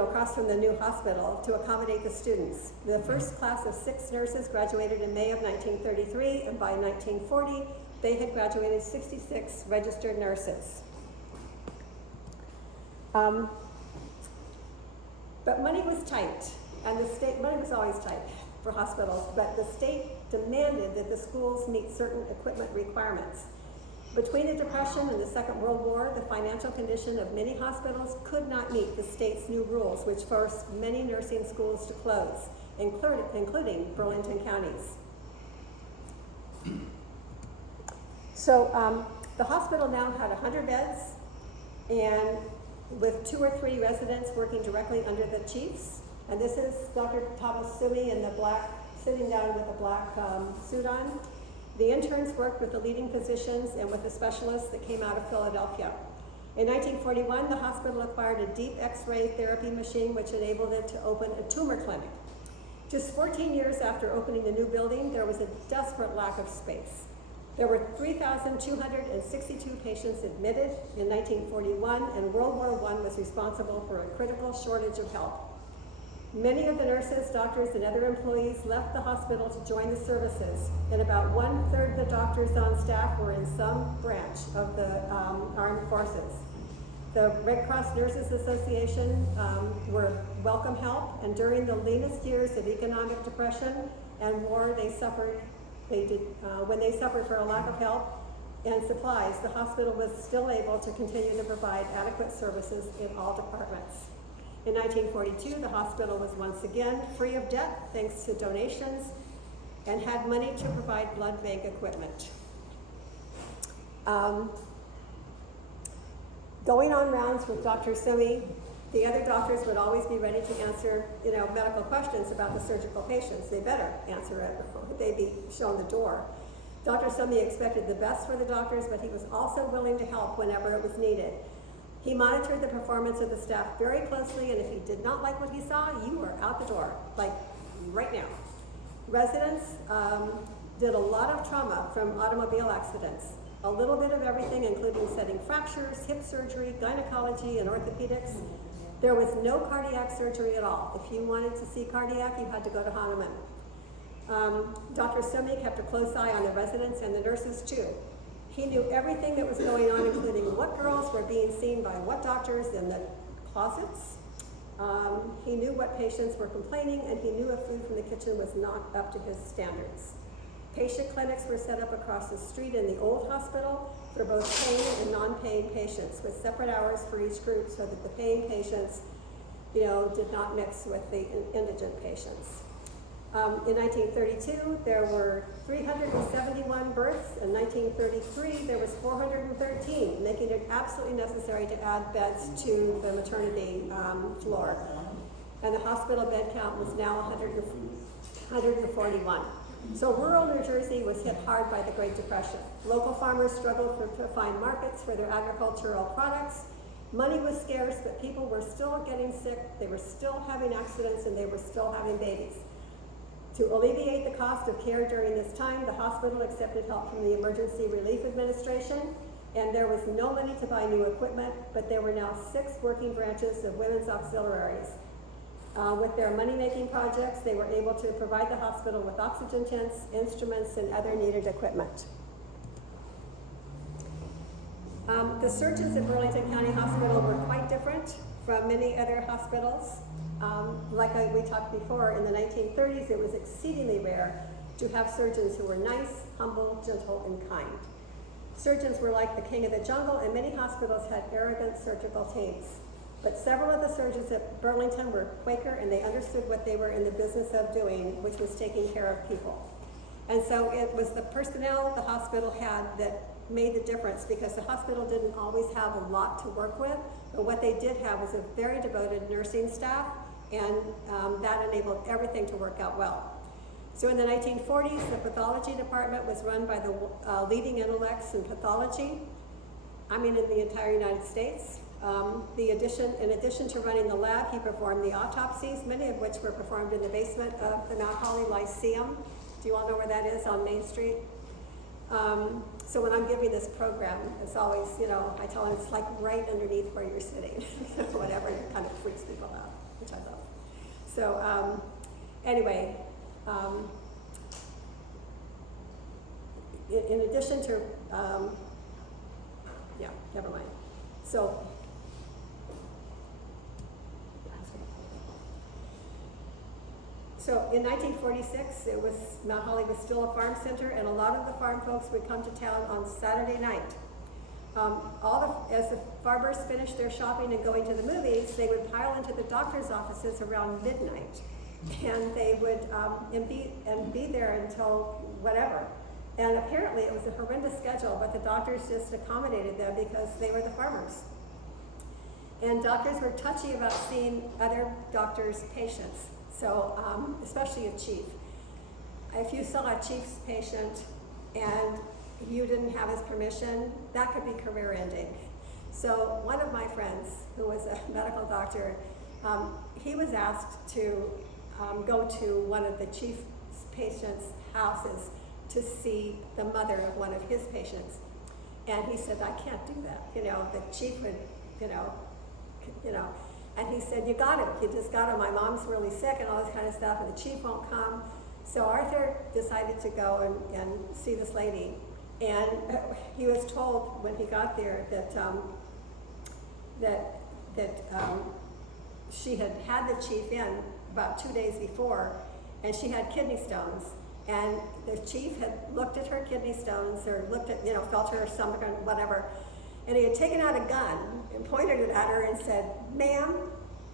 across from the new hospital to accommodate the students. The first class of 6 nurses graduated in May of 1933, and by 1940, they had graduated 66 registered nurses. But money was tight, and money was always tight for hospitals, but the state demanded that the schools meet certain equipment requirements. Between the Depression and the Second World War, the financial condition of many hospitals could not meet the state's new rules, which forced many nursing schools to close, including Burlington counties. So the hospital now had 100 beds, and with 2 or 3 residents working directly under the chiefs. And this is Dr. Thomas Sumi in the black, sitting down with a black suit on. The interns worked with the leading physicians and with the specialists that came out of Philadelphia. In 1941, the hospital acquired a deep X-ray therapy machine which enabled it to open a tumor clinic. Just 14 years after opening the new building, there was a desperate lack of space. There were 3,262 patients admitted in 1941, and World War I was responsible for a critical shortage of help. Many of the nurses, doctors, and other employees left the hospital to join the services, and about 1/3 of the doctors on staff were in some branch of the armed forces. The Red Cross Nurses Association were welcome help, and during the leanest years of economic depression and war, when they suffered for a lack of help and supplies, the hospital was still able to continue to provide adequate services in all departments. In 1942, the hospital was once again free of debt thanks to donations and had money to provide blood bank equipment. Going on rounds with Dr. Sumi, the other doctors would always be ready to answer, medical questions about the surgical patients. They better answer it before they'd be shown the door. Dr. Sumi expected the best for the doctors, but he was also willing to help whenever it was needed. He monitored the performance of the staff very closely, and if he did not like what he saw, you were out the door, like right now. Residents did a lot of trauma from automobile accidents, a little bit of everything, including setting fractures, hip surgery, gynecology, and orthopedics. There was no cardiac surgery at all. If you wanted to see cardiac, you had to go to Hahnemann. Dr. Sumi kept a close eye on the residents and the nurses too. He knew everything that was going on, including what girls were being seen by what doctors in the closets. He knew what patients were complaining, and he knew if food from the kitchen was not up to his standards. Patient clinics were set up across the street in the old hospital for both paying and non-paying patients, with separate hours for each group so that the paying patients, did not mix with the indigent patients. In 1932, there were 371 births. In 1933, there was 413, making it absolutely necessary to add beds to the maternity floor. And the hospital bed count was now 141. So rural New Jersey was hit hard by the Great Depression. Local farmers struggled to find markets for their agricultural products. Money was scarce, but people were still getting sick, they were still having accidents, and they were still having babies. To alleviate the cost of care during this time, the hospital accepted help from the Emergency Relief Administration, and there was no money to buy new equipment, but there were now 6 working branches of women's auxiliaries. With their money-making projects, they were able to provide the hospital with oxygen tents, instruments, and other needed equipment. The surgeons at Burlington County Hospital were quite different from many other hospitals. Like we talked before, in the 1930s, it was exceedingly rare to have surgeons who were nice, humble, gentle, and kind. Surgeons were like the king of the jungle, and many hospitals had arrogant surgical teams. But several of the surgeons at Burlington were Quaker, and they understood what they were in the business of doing, which was taking care of people. And so it was the personnel the hospital had that made the difference, because the hospital didn't always have a lot to work with, but what they did have was a very devoted nursing staff, and that enabled everything to work out well. So in the 1940s, the pathology department was run by the leading intellects in pathology, in the entire United States. In addition to running the lab, he performed the autopsies, many of which were performed in the basement of the Mount Holly Lyceum. Do you all know where that is on Main Street? So when I'm giving this program, it's always, I tell them it's like right underneath where you're sitting, whatever, it kind of freaks people out, which I love. So anyway, in addition to, never mind. So in 1946, Mount Holly was still a farm center, and a lot of the farm folks would come to town on Saturday night. As the farmers finished their shopping and going to the movies, they would pile into the doctor's offices around midnight, and they would be there until whatever. And apparently it was a horrendous schedule, but the doctors just accommodated them because they were the farmers. And doctors were touchy about seeing other doctors' patients. So, especially a chief. If you saw a chief's patient and you didn't have his permission, that could be career ending. So one of my friends, who was a medical doctor, he was asked to go to one of the chief's patients' houses to see the mother of one of his patients. And he said, I can't do that. The chief would, and he said, you got him. You just got him. My mom's really sick and all this kind of stuff, and the chief won't come. So Arthur decided to go and see this lady. And he was told when he got there that she had the chief in about 2 days before, and she had kidney stones. And the chief had looked at her kidney stones, or looked at, felt her stomach or whatever. And he had taken out a gun and pointed it at her and said, ma'am,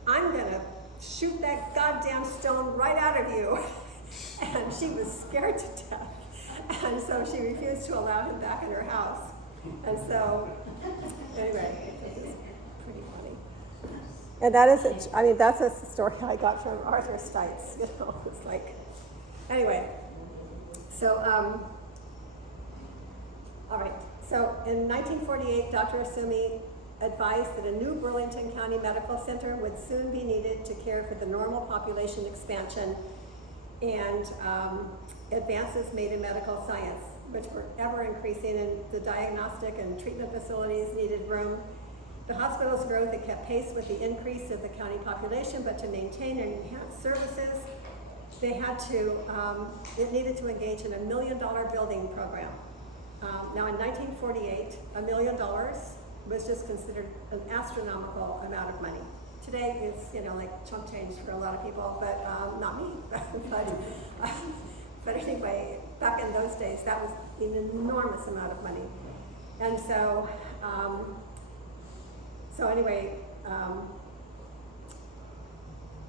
I'm gonna shoot that goddamn stone right out of you. And she was scared to death. And so she refused to allow him back in her house. And so, anyway, it was pretty funny. And that's a story I got from Arthur Stites, it's like, anyway. So, all right. So in 1948, Dr. Asumi advised that a new Burlington County Medical Center would soon be needed to care for the normal population expansion and advances made in medical science, which were ever increasing, and the diagnostic and treatment facilities needed room. The hospital's growth had kept pace with the increase of the county population, but to maintain and enhance services, they had to, it needed to engage in $1 million building program. Now in 1948, $1 million was just considered an astronomical amount of money. Today it's, like chump change for a lot of people, but not me. But anyway, back in those days, that was an enormous amount of money. And so,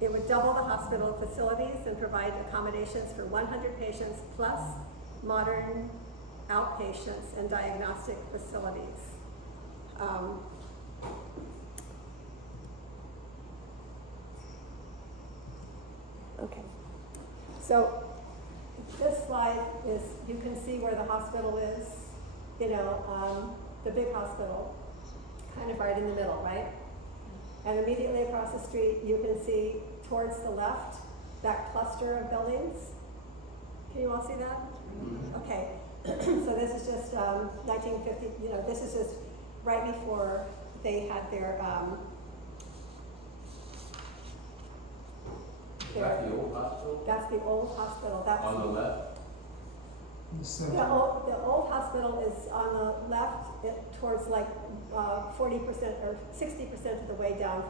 it would double the hospital facilities and provide accommodations for 100 patients plus modern outpatients and diagnostic facilities. Okay, so this slide is, you can see where the hospital is, the big hospital, kind of right in the middle, right? And immediately across the street, you can see towards the left, that cluster of buildings. Can you all see that? Mm-hmm. Okay, so this is just 1950, this is just right before they had their, That's the old hospital? that's the old hospital. That's On the left? The old hospital is on the left, towards like 40% or 60% of the way down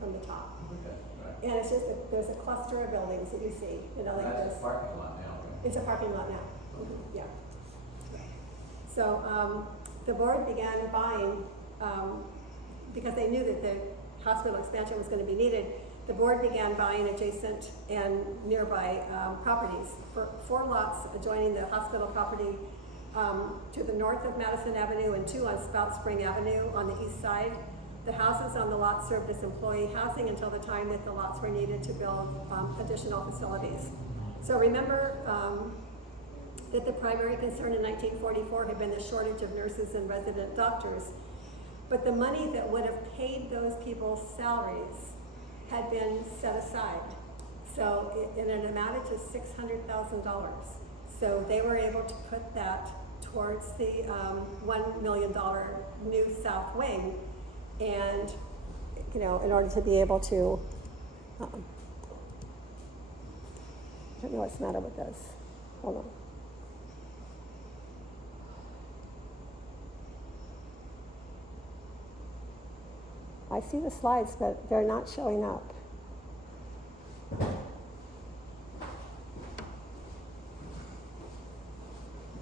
from the top. Okay, right. And it's just, there's a cluster of buildings that you see, like That's this. a parking lot now, right? It's a parking lot now. Yeah. So the board began buying, because they knew that the hospital expansion was going to be needed. The board began buying adjacent and nearby properties for 4 lots adjoining the hospital property to the north of Madison Avenue and 2 on Spout Spring Avenue on the east side. The houses on the lot served as employee housing until the time that the lots were needed to build additional facilities. So remember that the primary concern in 1944 had been the shortage of nurses and resident doctors. But the money that would have paid those people's salaries had been set aside. So it amounted to $600,000. So they were able to put that towards the $1 million new south wing, and in order to be able to, I don't know what's the matter with this. Hold on. I see the slides, but they're not showing up.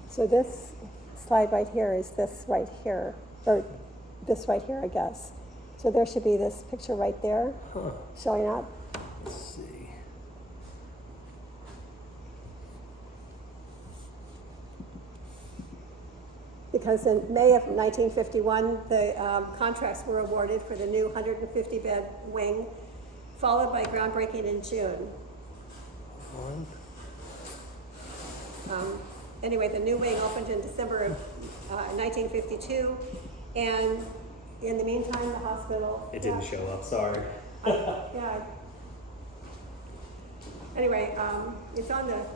So this slide right here is this right here, or this right here, I guess. So there should be this picture right there showing up. Let's see. Because in May of 1951, the contracts were awarded for the new 150-bed wing, followed by groundbreaking in June. Anyway, the new wing opened in December of 1952, and in the meantime, the hospital... It didn't show up, sorry. Yeah. Anyway, it's on this,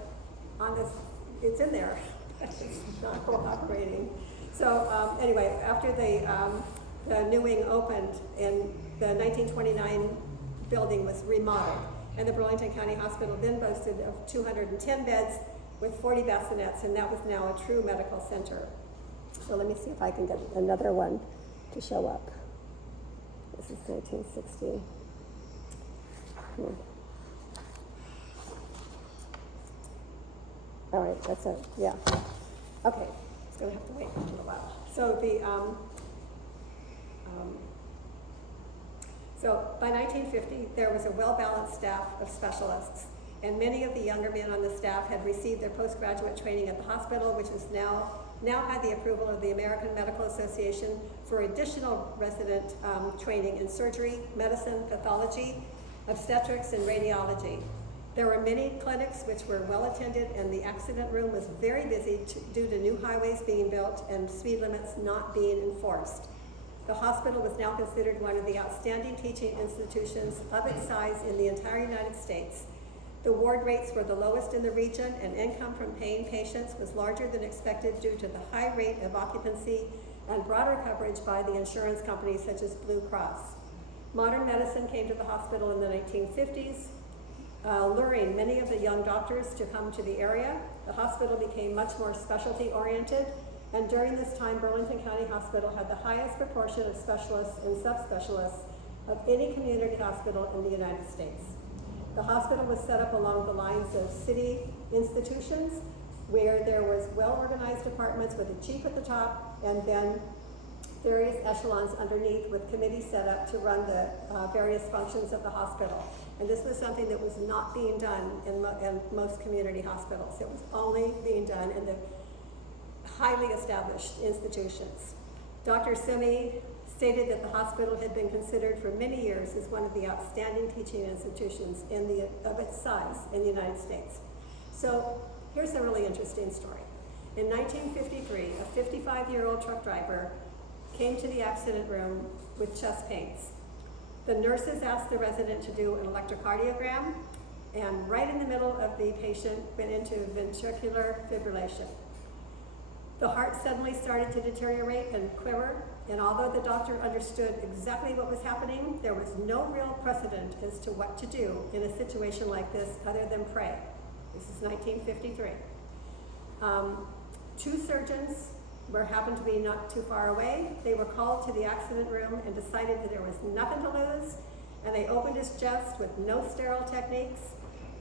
it's in there. It's not cooperating. So anyway, after the new wing opened, and the 1929 building was remodeled, and the Burlington County Hospital then boasted of 210 beds with 40 bassinets, and that was now a true medical center. So let me see if I can get another one to show up. This is 1960. All right, that's it, yeah. Okay, it's gonna have to wait for a little while. So so by 1950, there was a well-balanced staff of specialists, and many of the younger men on the staff had received their postgraduate training at the hospital, which is now had the approval of the American Medical Association for additional resident training in surgery, medicine, pathology, obstetrics, and radiology. There were many clinics which were well attended, and the accident room was very busy due to new highways being built and speed limits not being enforced. The hospital was now considered one of the outstanding teaching institutions of its size in the entire United States. The ward rates were the lowest in the region, and income from paying patients was larger than expected due to the high rate of occupancy and broader coverage by the insurance companies such as Blue Cross. Modern medicine came to the hospital in the 1950s, luring many of the young doctors to come to the area. The hospital became much more specialty-oriented, and during this time, Burlington County Hospital had the highest proportion of specialists and subspecialists of any community hospital in the United States. The hospital was set up along the lines of city institutions, where there was well-organized departments with a chief at the top, and then various echelons underneath with committees set up to run the various functions of the hospital. And this was something that was not being done in most community hospitals. It was only being done in the highly established institutions. Dr. Sumi stated that the hospital had been considered for many years as one of the outstanding teaching institutions of its size in the United States. So here's a really interesting story. In 1953, a 55-year-old truck driver came to the accident room with chest pains. The nurses asked the resident to do an electrocardiogram, and right in the middle of the patient went into ventricular fibrillation. The heart suddenly started to deteriorate and quiver, and although the doctor understood exactly what was happening, there was no real precedent as to what to do in a situation like this other than pray. This is 1953. Two surgeons happened to be not too far away. They were called to the accident room and decided that there was nothing to lose, and they opened his chest with no sterile techniques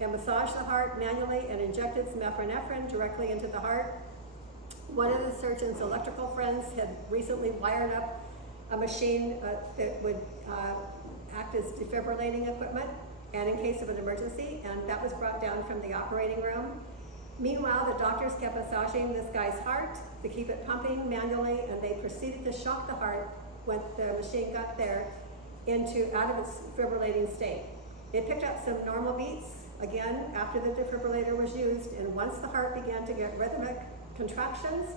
and massaged the heart manually and injected some epinephrine directly into the heart. One of the surgeon's electrical friends had recently wired up a machine that would act as defibrillating equipment and in case of an emergency, and that was brought down from the operating room. Meanwhile, the doctors kept massaging this guy's heart to keep it pumping manually, and they proceeded to shock the heart when the machine got there out of its fibrillating state. It picked up some normal beats, again, after the defibrillator was used, and once the heart began to get rhythmic contractions,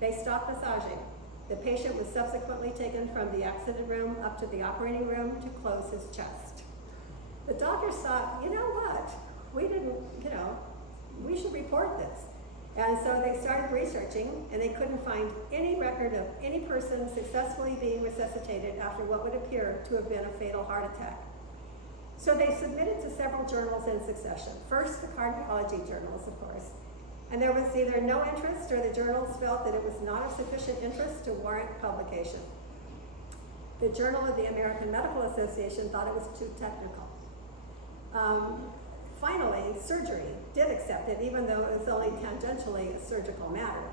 they stopped massaging. The patient was subsequently taken from the accident room up to the operating room to close his chest. The doctors thought, you know what, we should report this. And so they started researching, and they couldn't find any record of any person successfully being resuscitated after what would appear to have been a fatal heart attack. So they submitted to several journals in succession. First, the cardiology journals, of course. And there was either no interest, or the journals felt that it was not of sufficient interest to warrant publication. The Journal of the American Medical Association thought it was too technical. Finally, surgery did accept it, even though it was only tangentially a surgical matter.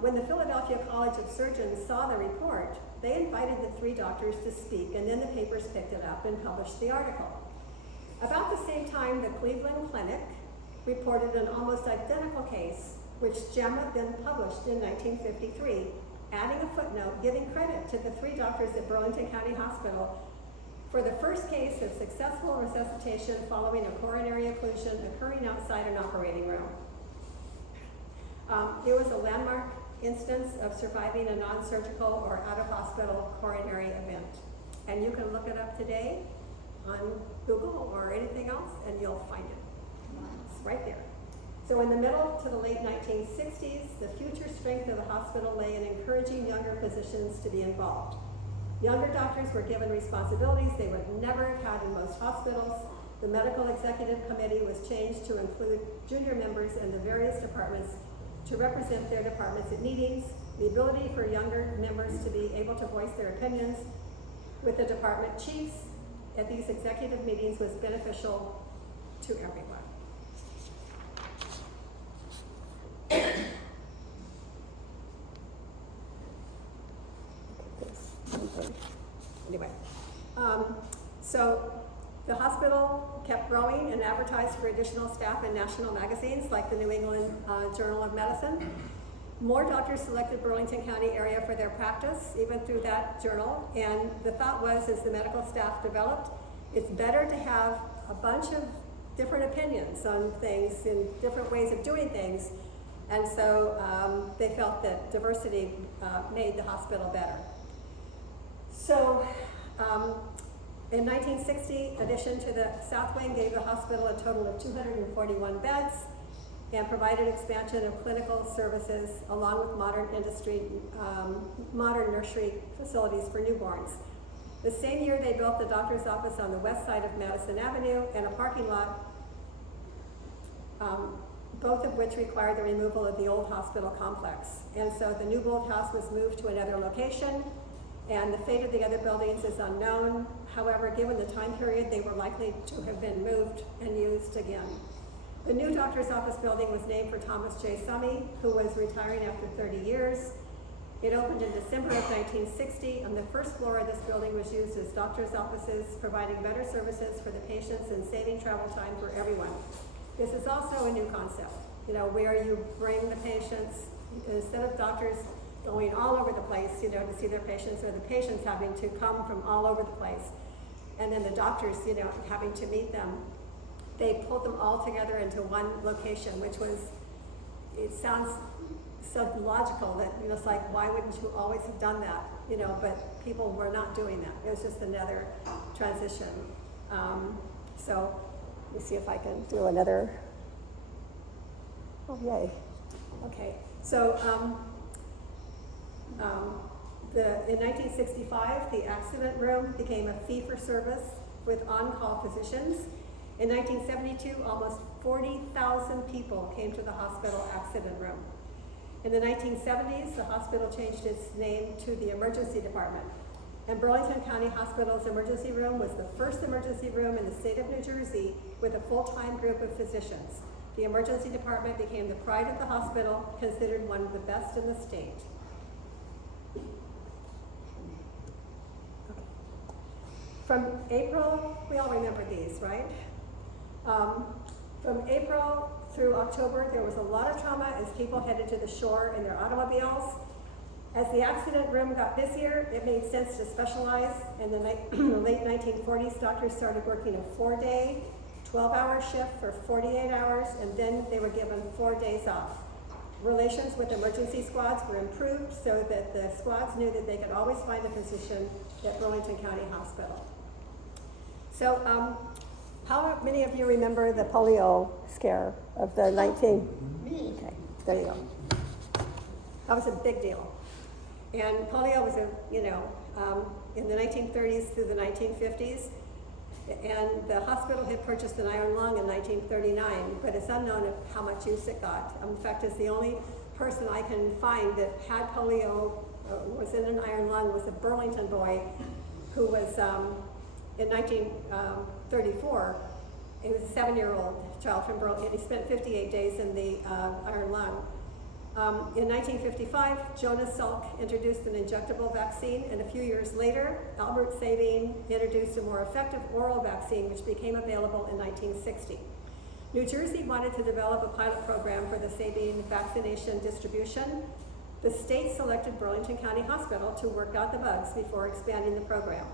When the Philadelphia College of Surgeons saw the report, they invited the three doctors to speak, and then the papers picked it up and published the article. About the same time, the Cleveland Clinic reported an almost identical case, which JAMA then published in 1953, adding a footnote giving credit to the three doctors at Burlington County Hospital for the first case of successful resuscitation following a coronary occlusion occurring outside an operating room. It was a landmark instance of surviving a non-surgical or out-of-hospital coronary event. And you can look it up today on Google or anything else, and you'll find it. It's right there. So in the middle to the late 1960s, the future strength of the hospital lay in encouraging younger physicians to be involved. Younger doctors were given responsibilities they would never have had in most hospitals. The medical executive committee was changed to include junior members in the various departments to represent their departments at meetings. The ability for younger members to be able to voice their opinions with the department chiefs at these executive meetings was beneficial to everyone. Anyway, so the hospital kept growing and advertised for additional staff in national magazines like the New England Journal of Medicine. More doctors selected Burlington County area for their practice, even through that journal. And the thought was, as the medical staff developed, it's better to have a bunch of different opinions on things and different ways of doing things. And so they felt that diversity made the hospital better. So in 1960, addition to the South Wing gave the hospital a total of 241 beds. and provided expansion of clinical services along with modern nursery facilities for newborns. The same year, they built the doctor's office on the west side of Madison Avenue and a parking lot, both of which required the removal of the old hospital complex. And so the new Bold House was moved to another location, and the fate of the other buildings is unknown. However, given the time period, they were likely to have been moved and used again. The new doctor's office building was named for Thomas J. Summey, who was retiring after 30 years. It opened in December of 1960, and the first floor of this building was used as doctor's offices, providing better services for the patients and saving travel time for everyone. This is also a new concept, where you bring the patients, instead of doctors going all over the place, to see their patients, or the patients having to come from all over the place, and then the doctors, having to meet them. They pulled them all together into one location, which was, it sounds so logical that, it's like, why wouldn't you always have done that? But people were not doing that. It was just another transition. So let me see if I can do another. Oh, yay. Okay, so in 1965, the accident room became a fee-for-service with on-call physicians. In 1972, almost 40,000 people came to the hospital accident room. In the 1970s, the hospital changed its name to the emergency department. And Burlington County Hospital's emergency room was the first emergency room in the state of New Jersey with a full-time group of physicians. The emergency department became the pride of the hospital, considered one of the best in the state. From April, we all remember these, right? From April through October, there was a lot of trauma as people headed to the shore in their automobiles. As the accident room got busier, it made sense to specialize. In the late 1940s, doctors started working a 4-day, 12-hour shift for 48 hours, and then they were given 4 days off. Relations with emergency squads were improved so that the squads knew that they could always find a physician at Burlington County Hospital. So, how many of you remember the polio scare of the 19? Okay, there you go. That was a big deal. And polio was in the 1930s through the 1950s. And the hospital had purchased an iron lung in 1939, but it's unknown how much use it got. In fact, it's the only person I can find that had polio, was in an iron lung, was a Burlington boy who was, in 1934, he was a 7-year-old child from Burlington. He spent 58 days in the iron lung. In 1955, Jonas Salk introduced an injectable vaccine, and a few years later, Albert Sabin introduced a more effective oral vaccine, which became available in 1960. New Jersey wanted to develop a pilot program for the Sabin vaccination distribution. The state selected Burlington County Hospital to work out the bugs before expanding the program.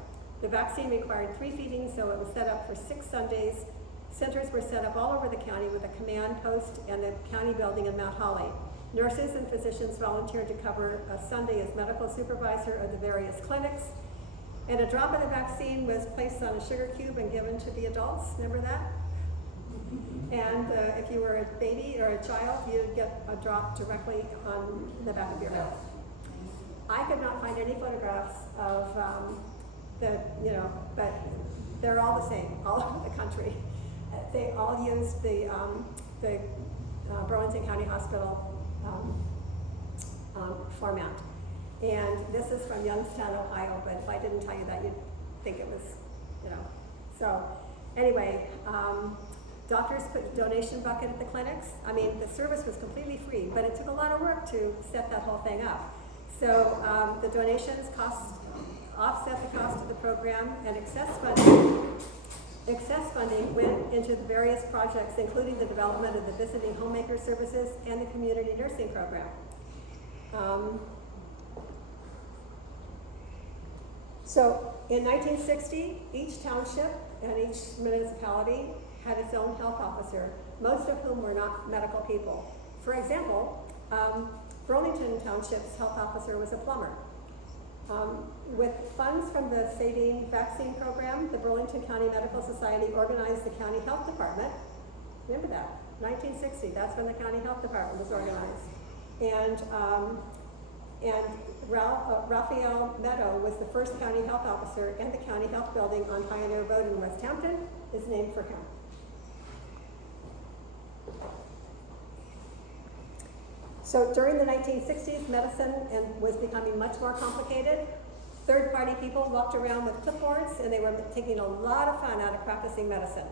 The vaccine required 3 feedings, so it was set up for 6 Sundays. Centers were set up all over the county with a command post and the county building in Mount Holly. Nurses and physicians volunteered to cover a Sunday as medical supervisor of the various clinics. And a drop of the vaccine was placed on a sugar cube and given to the adults. Remember that? And if you were a baby or a child, you'd get a drop directly on the back of your head. I could not find any photographs of but they're all the same all over the country. They all used the Burlington County Hospital format. And this is from Youngstown, Ohio, but if I didn't tell you that, you'd think it was, So anyway, doctors put a donation bucket at the clinics. I mean, the service was completely free, but it took a lot of work to set that whole thing up. So the donations offset the cost of the program, and excess funding went into the various projects, including the development of the visiting homemaker services and the community nursing program. So in 1960, each township and each municipality had its own health officer, most of whom were not medical people. For example, Burlington Township's health officer was a plumber. With funds from the Sabin vaccine program, the Burlington County Medical Society organized the county health department. Remember that? 1960, that's when the county health department was organized. And Raphael Meadow was the first county health officer, and the county health building on Pioneer Road in West Hampton is named for him. So during the 1960s, medicine was becoming much more complicated. Third-party people walked around with clipboards, and they were taking a lot of fun out of practicing medicine.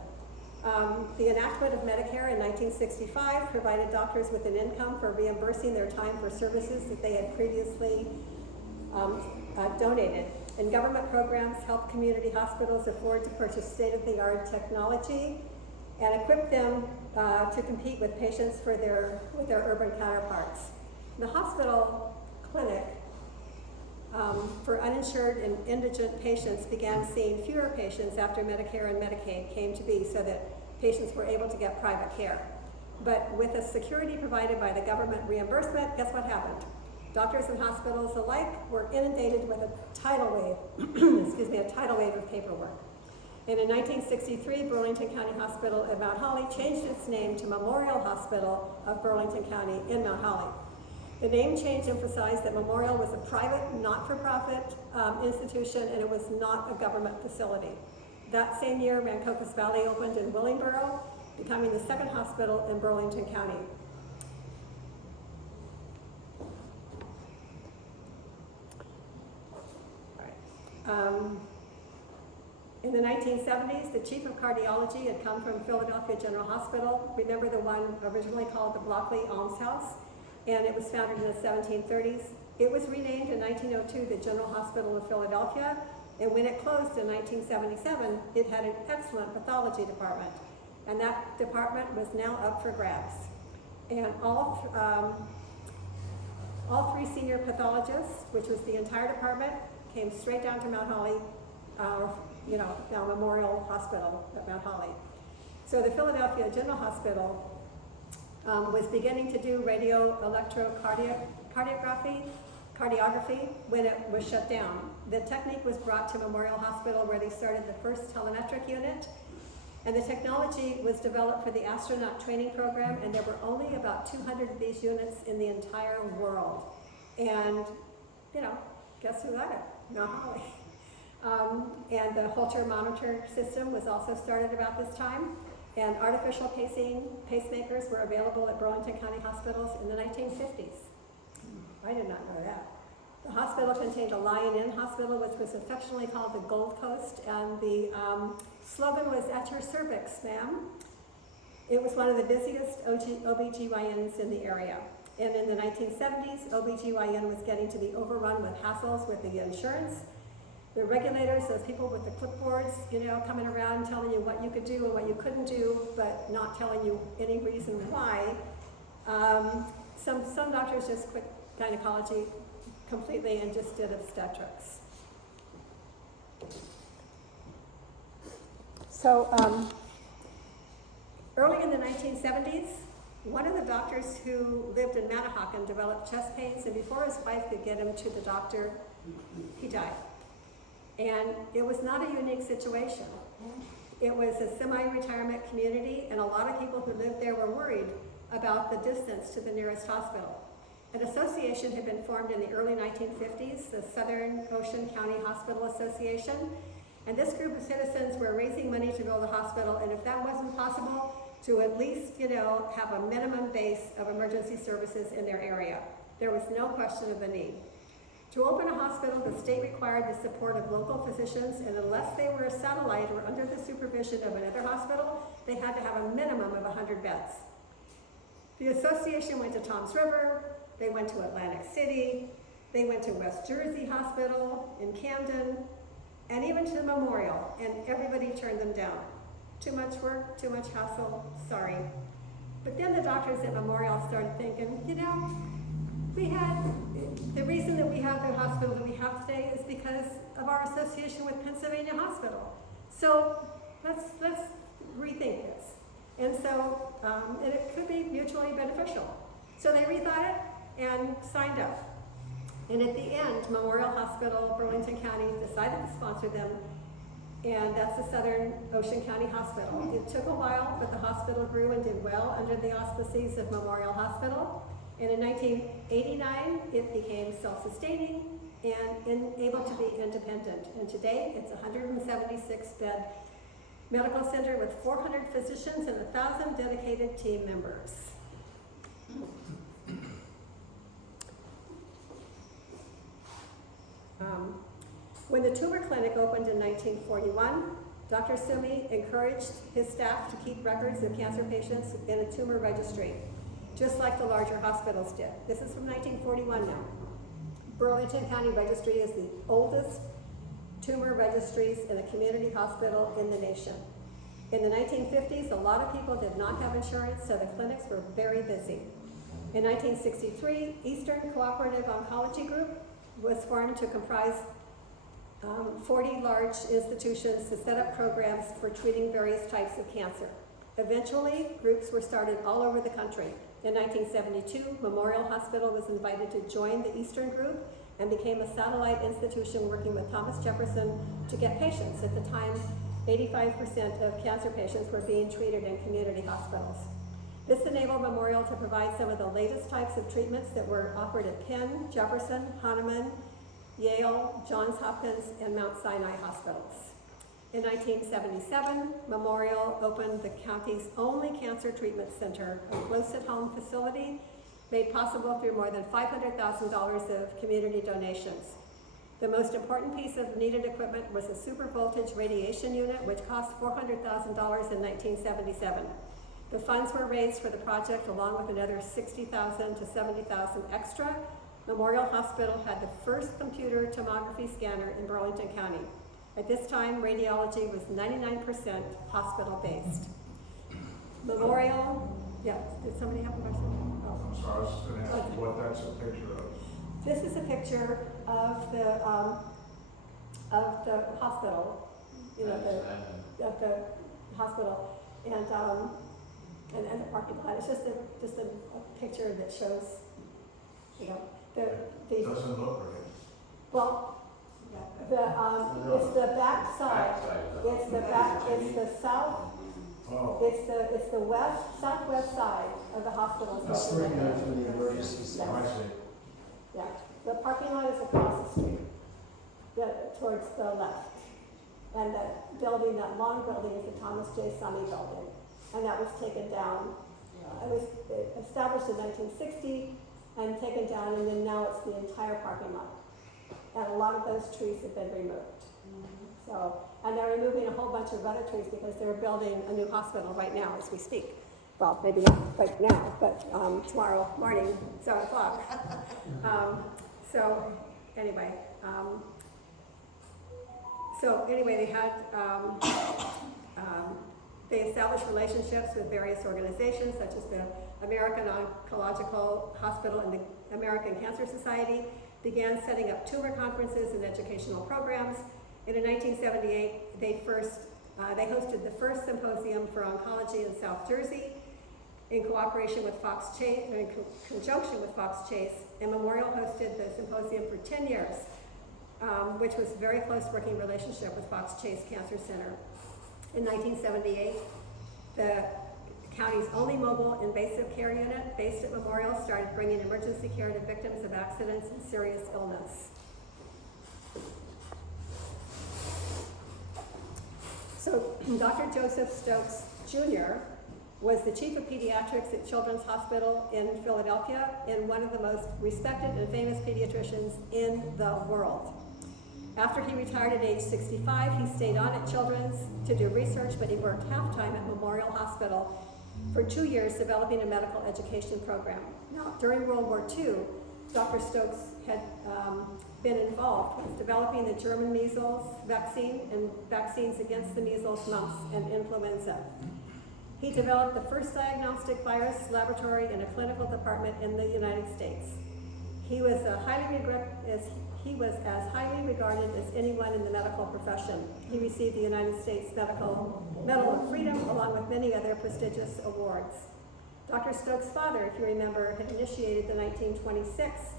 The enactment of Medicare in 1965 provided doctors with an income for reimbursing their time for services that they had previously donated. And government programs helped community hospitals afford to purchase state-of-the-art technology and equip them to compete with patients with their urban counterparts. The hospital clinic for uninsured and indigent patients began seeing fewer patients after Medicare and Medicaid came to be, so that patients were able to get private care. But with the security provided by the government reimbursement, guess what happened? Doctors and hospitals alike were inundated with a tidal wave, a tidal wave of paperwork. And in 1963, Burlington County Hospital in Mount Holly changed its name to Memorial Hospital of Burlington County in Mount Holly. The name change emphasized that Memorial was a private, not-for-profit institution, and it was not a government facility. That same year, Rancocas Valley opened in Willingboro, becoming the second hospital in Burlington County. In the 1970s, the chief of cardiology had come from Philadelphia General Hospital. Remember the one originally called the Blockley Alms House? And it was founded in the 1730s. It was renamed in 1902 the General Hospital of Philadelphia, and when it closed in 1977, it had an excellent pathology department, and that department was now up for grabs. And all three senior pathologists, which was the entire department, came straight down to Mount Holly, now Memorial Hospital at Mount Holly. So the Philadelphia General Hospital was beginning to do cardiography when it was shut down. The technique was brought to Memorial Hospital, where they started the first telemetric unit, and the technology was developed for the astronaut training program, and there were only about 200 of these units in the entire world. And, guess who got it? Mount Holly. And the Holter monitor system was also started about this time. And artificial pacemakers were available at Burlington County hospitals in the 1950s. I did not know that. The hospital contained a lie-in hospital, which was affectionately called the Gold Coast, and the slogan was, "At your cervix, ma'am." It was one of the busiest OBGYNs in the area. And in the 1970s, OBGYN was getting to be overrun with hassles with the insurance. The regulators, those people with the clipboards, coming around telling you what you could do and what you couldn't do, but not telling you any reason why. Some doctors just quit gynecology completely and just did obstetrics. So early in the 1970s, one of the doctors who lived in Manahawkin developed chest pains, and before his wife could get him to the doctor, he died. And it was not a unique situation. It was a semi-retirement community, and a lot of people who lived there were worried about the distance to the nearest hospital. An association had been formed in the early 1950s, the Southern Ocean County Hospital Association, and this group of citizens were raising money to build a hospital, and if that wasn't possible, to at least, have a minimum base of emergency services in their area. There was no question of the need. To open a hospital, the state required the support of local physicians, and unless they were a satellite or under the supervision of another hospital, they had to have a minimum of 100 beds. The association went to Toms River, they went to Atlantic City, they went to West Jersey Hospital in Camden, and even to Memorial, and everybody turned them down. Too much work, too much hassle, sorry. But then the doctors at Memorial started thinking, the reason that we have the hospital that we have today is because of our association with Pennsylvania Hospital. So let's rethink this. And so, and it could be mutually beneficial. So they rethought it and signed up. And at the end, Memorial Hospital, Burlington County decided to sponsor them. and that's the Southern Ocean County Hospital. It took a while, but the hospital grew and did well under the auspices of Memorial Hospital. And in 1989, it became self-sustaining and able to be independent. And today, it's a 176-bed medical center with 400 physicians and 1,000 dedicated team members. When the tumor clinic opened in 1941, Dr. Sumi encouraged his staff to keep records of cancer patients in a tumor registry, just like the larger hospitals did. This is from 1941 now. Burlington County Registry is the oldest tumor registries in a community hospital in the nation. In the 1950s, a lot of people did not have insurance, so the clinics were very busy. In 1963, Eastern Cooperative Oncology Group was formed to comprise 40 large institutions to set up programs for treating various types of cancer. Eventually, groups were started all over the country. In 1972, Memorial Hospital was invited to join the Eastern Group and became a satellite institution working with Thomas Jefferson to get patients. At the time, 85% of cancer patients were being treated in community hospitals. This enabled Memorial to provide some of the latest types of treatments that were offered at Penn, Jefferson, Hahnemann, Yale, Johns Hopkins, and Mount Sinai hospitals. In 1977, Memorial opened the county's only cancer treatment center, a close-at-home facility made possible through more than $500,000 of community donations. The most important piece of needed equipment was a super voltage radiation unit, which cost $400,000 in 1977. The funds were raised for the project along with another $60,000 to $70,000 extra. Memorial Hospital had the first computer tomography scanner in Burlington County. At this time, radiology was 99% hospital-based. Memorial, yeah, did somebody have a question? Oh. I'm sorry, I was just gonna ask you what that's a picture of. This is a picture of the hospital, you know, of the hospital, and the parking lot. It's just a picture that shows, you know, the Doesn't look right. well, it's the back side. It's the back. It's the south. Oh, It's the southwest side of the hospital. That's the right for the emergency Yes. center. I see. Yeah, the parking lot is across the street, towards the left. And that building, that long building, is the Thomas J. Summy building. And that was taken down. It was established in 1960 and taken down, and then now it's the entire parking lot. And a lot of those trees have been removed. So, and they're removing a whole bunch of other trees because they're building a new hospital right now as we speak. Well, maybe not right now, but tomorrow morning, 7 o'clock. So anyway, they had, they established relationships with various organizations such as the American Oncological Hospital and the American Cancer Society, began setting up tumor conferences and educational programs. And in 1978, they hosted the first symposium for oncology in South Jersey in cooperation with Fox Chase, or in conjunction with Fox Chase, and Memorial hosted the symposium for 10 years, which was a very close working relationship with Fox Chase Cancer Center. In 1978, the county's only mobile invasive care unit based at Memorial started bringing emergency care to victims of accidents and serious illness. So Dr. Joseph Stokes Jr. was the chief of pediatrics at Children's Hospital in Philadelphia and one of the most respected and famous pediatricians in the world. After he retired at age 65, he stayed on at Children's to do research, but he worked half-time at Memorial Hospital for 2 years developing a medical education program. Now, during World War II, Dr. Stokes had been involved with developing the German measles vaccine and vaccines against the measles, mumps, and influenza. He developed the first diagnostic virus laboratory in a clinical department in the United States. He was as highly regarded as anyone in the medical profession. He received the United States Medal of Freedom along with many other prestigious awards. Dr. Stokes' father, if you remember, had initiated the 1926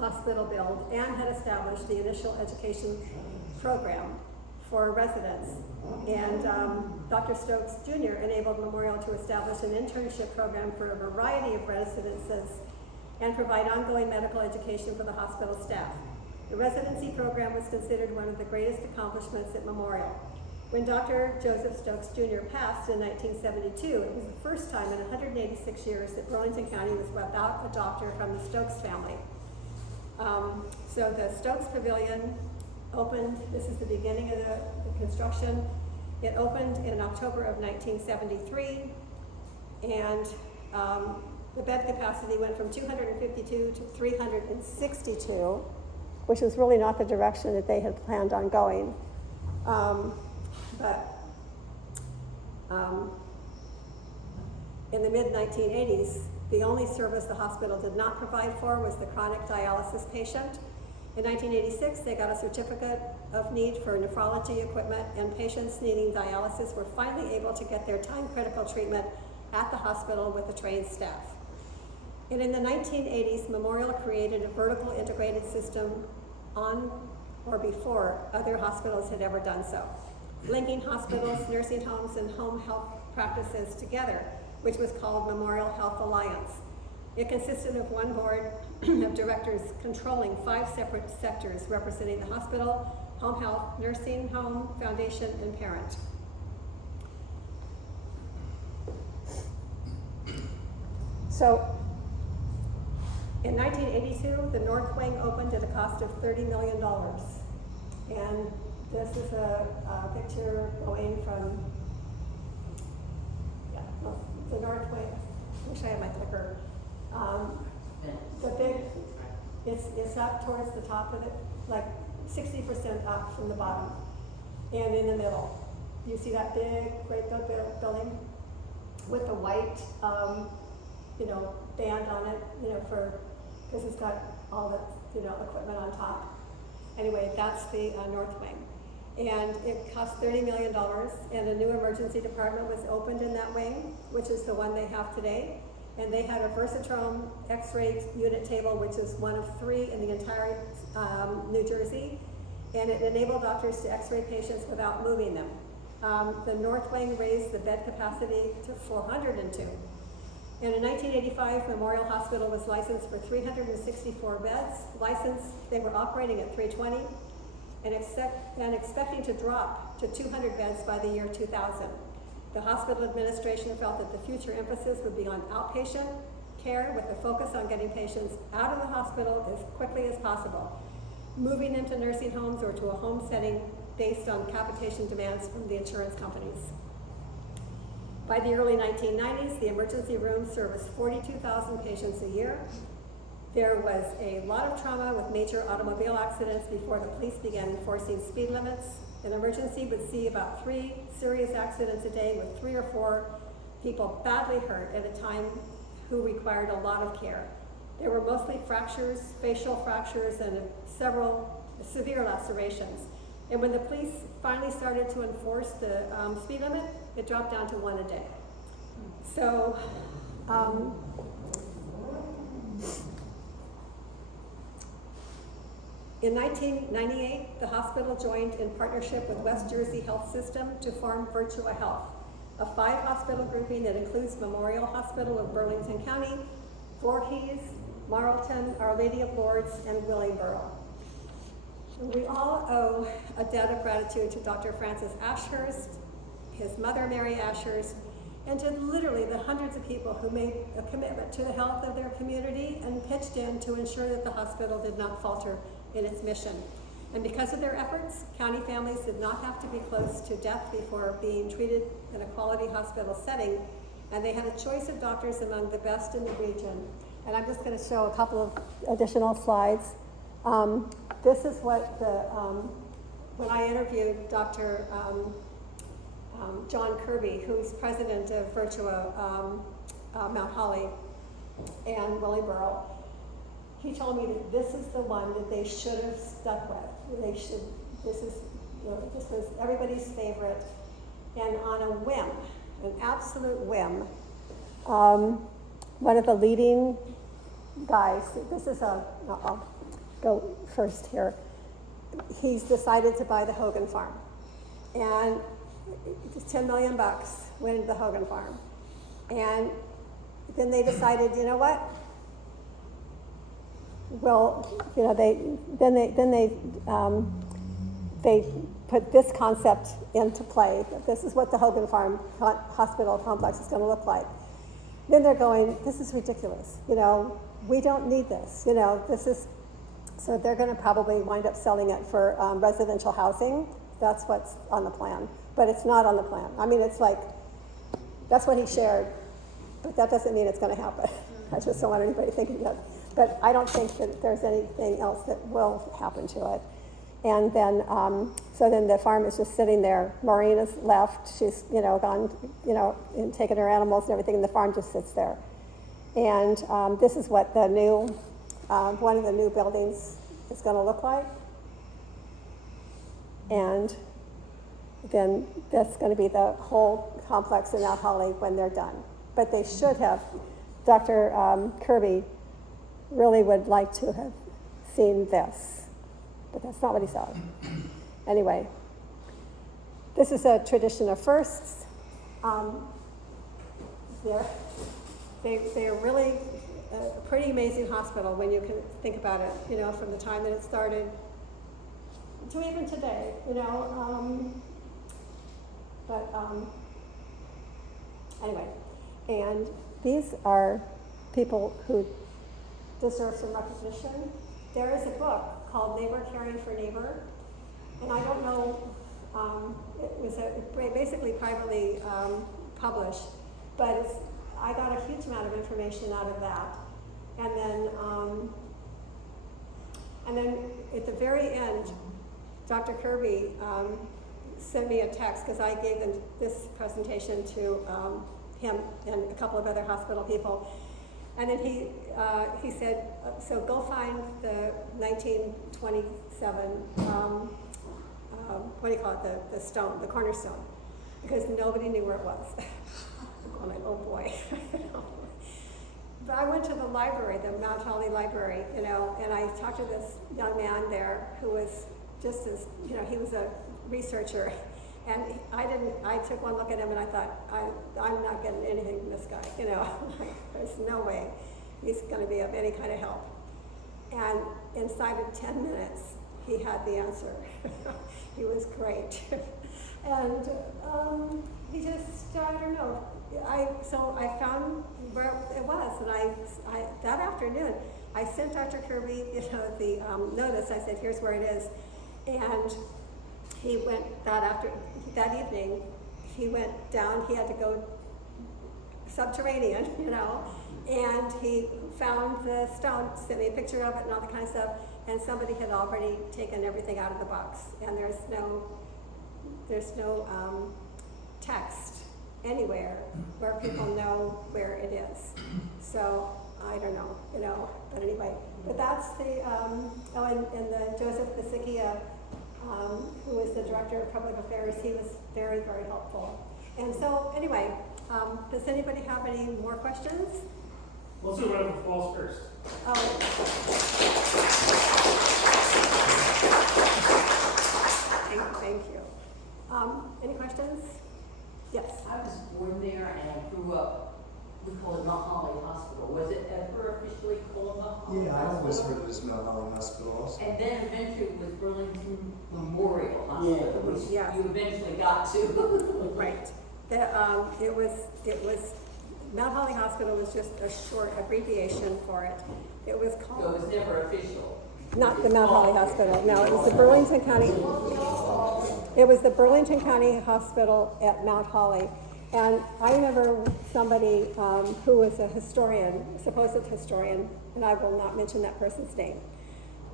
hospital build and had established the initial education program for residents. And Dr. Stokes Jr. enabled Memorial to establish an internship program for a variety of residences and provide ongoing medical education for the hospital staff. The residency program was considered one of the greatest accomplishments at Memorial. When Dr. Joseph Stokes Jr. passed in 1972, it was the first time in 186 years that Burlington County was without a doctor from the Stokes family. So the Stokes Pavilion opened, this is the beginning of the construction. It opened in October of 1973, and the bed capacity went from 252 to 362, which was really not the direction that they had planned on going. But in the mid-1980s, the only service the hospital did not provide for was the chronic dialysis patient. In 1986, they got a certificate of need for nephrology equipment, and patients needing dialysis were finally able to get their time-critical treatment at the hospital with a trained staff. And in the 1980s, Memorial created a vertical integrated system on or before other hospitals had ever done so, linking hospitals, nursing homes, and home health practices together, which was called Memorial Health Alliance. It consisted of one board of directors controlling 5 separate sectors representing the hospital, home health, nursing home, foundation, and parent. So, in 1982, the North Wing opened at a cost of $30 million. And this is a picture going from the North Wing. I wish I had my clicker. The big, it's up towards the top of it, like 60% up from the bottom. And in the middle, you see that big, great building with the white, band on it, because it's got all the, equipment on top. Anyway, that's the North Wing. And it cost $30 million, and a new emergency department was opened in that wing, which is the one they have today. And they had a Versatron X-ray unit table, which is one of 3 in the entire New Jersey. And it enabled doctors to X-ray patients without moving them. The North Wing raised the bed capacity to 402. And in 1985, Memorial Hospital was licensed for 364 beds. They were operating at 320 and expecting to drop to 200 beds by the year 2000. The hospital administration felt that the future emphasis would be on outpatient care with a focus on getting patients out of the hospital as quickly as possible, moving them to nursing homes or to a home setting based on capitation demands from the insurance companies. By the early 1990s, the emergency room serviced 42,000 patients a year. There was a lot of trauma with major automobile accidents before the police began enforcing speed limits. An emergency would see about 3 serious accidents a day with 3 or 4 people badly hurt at a time who required a lot of care. There were mostly fractures, facial fractures, and several severe lacerations. And when the police finally started to enforce the speed limit, it dropped down to 1 a day. So, in 1998, the hospital joined in partnership with West Jersey Health System to form Virtua Health, a 5-hospital grouping that includes Memorial Hospital of Burlington County, Voorhees, Marlton, Our Lady of Lourdes, and Willingboro. We all owe a debt of gratitude to Dr. Francis Ashurst, his mother Mary Ashurst, and to literally the hundreds of people who made a commitment to the health of their community and pitched in to ensure that the hospital did not falter in its mission. And because of their efforts, county families did not have to be close to death before being treated in a quality hospital setting, and they had a choice of doctors among the best in the region. And I'm just going to show a couple of additional slides. This is what when I interviewed Dr. John Kirby, who's president of Virtua Mount Holly and Willingboro, he told me that this is the one that they should have stuck with. This was everybody's favorite. And on a whim, an absolute whim, one of the leading guys, I'll go first here. He's decided to buy the Hogan farm. and just $10 million went into the Hogan farm. And then they decided, you know what? Well, you know, they put this concept into play. That this is what the Hogan Farm Hospital complex is going to look like. Then they're going, this is ridiculous. You know, we don't need this. You know, this is, so they're going to probably wind up selling it for residential housing. That's what's on the plan, but it's not on the plan. I mean, it's like, that's what he shared, but that doesn't mean it's going to happen. I just don't want anybody thinking that. But I don't think that there's anything else that will happen to it. And then, so then the farm is just sitting there. Maureen has left. She's, you know, gone, you know, and taken her animals and everything, and the farm just sits there. And this is what the new, one of the new buildings is going to look like. And then that's going to be the whole complex in Mount Holly when they're done. But they should have, Dr. Kirby really would like to have seen this, but that's not what he saw. Anyway, this is a tradition of firsts. They're really a pretty amazing hospital when you can think about it, you know, from the time that it started to even today, you know. Anyway, and these are people who deserve some recognition. There is a book called Neighbor Caring for Neighbor, and I don't know, it was basically privately published, but I got a huge amount of information out of that. And then at the very end, Dr. Kirby sent me a text because I gave them this presentation to him and a couple of other hospital people. And then he said, so go find the 1927, what do you call it, the stone, the cornerstone, because nobody knew where it was. I'm like, oh boy. But I went to the library, the Mount Holly Library, you know, and I talked to this young man there who was just as, you know, he was a researcher. And I took one look at him and I thought, I'm not getting anything from this guy, you know. There's no way he's going to be of any kind of help. And inside of 10 minutes, he had the answer. He was great. And he just, I don't know. So I found where it was, and I that afternoon, I sent Dr. Kirby, you know, the notice. I said, here's where it is. And he went that evening, he went down, he had to go subterranean, you know, and he found the stone, sent me a picture of it and all that kind of stuff, and somebody had already taken everything out of the box, and there's no text anywhere where people know where it is. So I don't know, you know, but anyway, but that's the, and the Joseph Basikia, who is the Director of Public Affairs, he was very, very helpful. And so, anyway, does anybody have any more questions? Let's do a round of applause first. Thank you. Any questions? Yes. I was born there and I grew up, we call it Mount Holly Hospital. Was it ever officially called Mount Holly Yeah, I Hospital? always heard it as Mount Holly Hospital also. And then eventually it was Burlington Memorial Hospital, Yeah. which Yeah. you eventually got to. Right. It was Mount Holly Hospital was just a short abbreviation for it. It was So it called, was never official. not the Mount Holly Hospital, no, it was the Burlington County. It was the Burlington County Hospital at Mount Holly. And I remember somebody who was a historian, supposed historian, and I will not mention that person's name.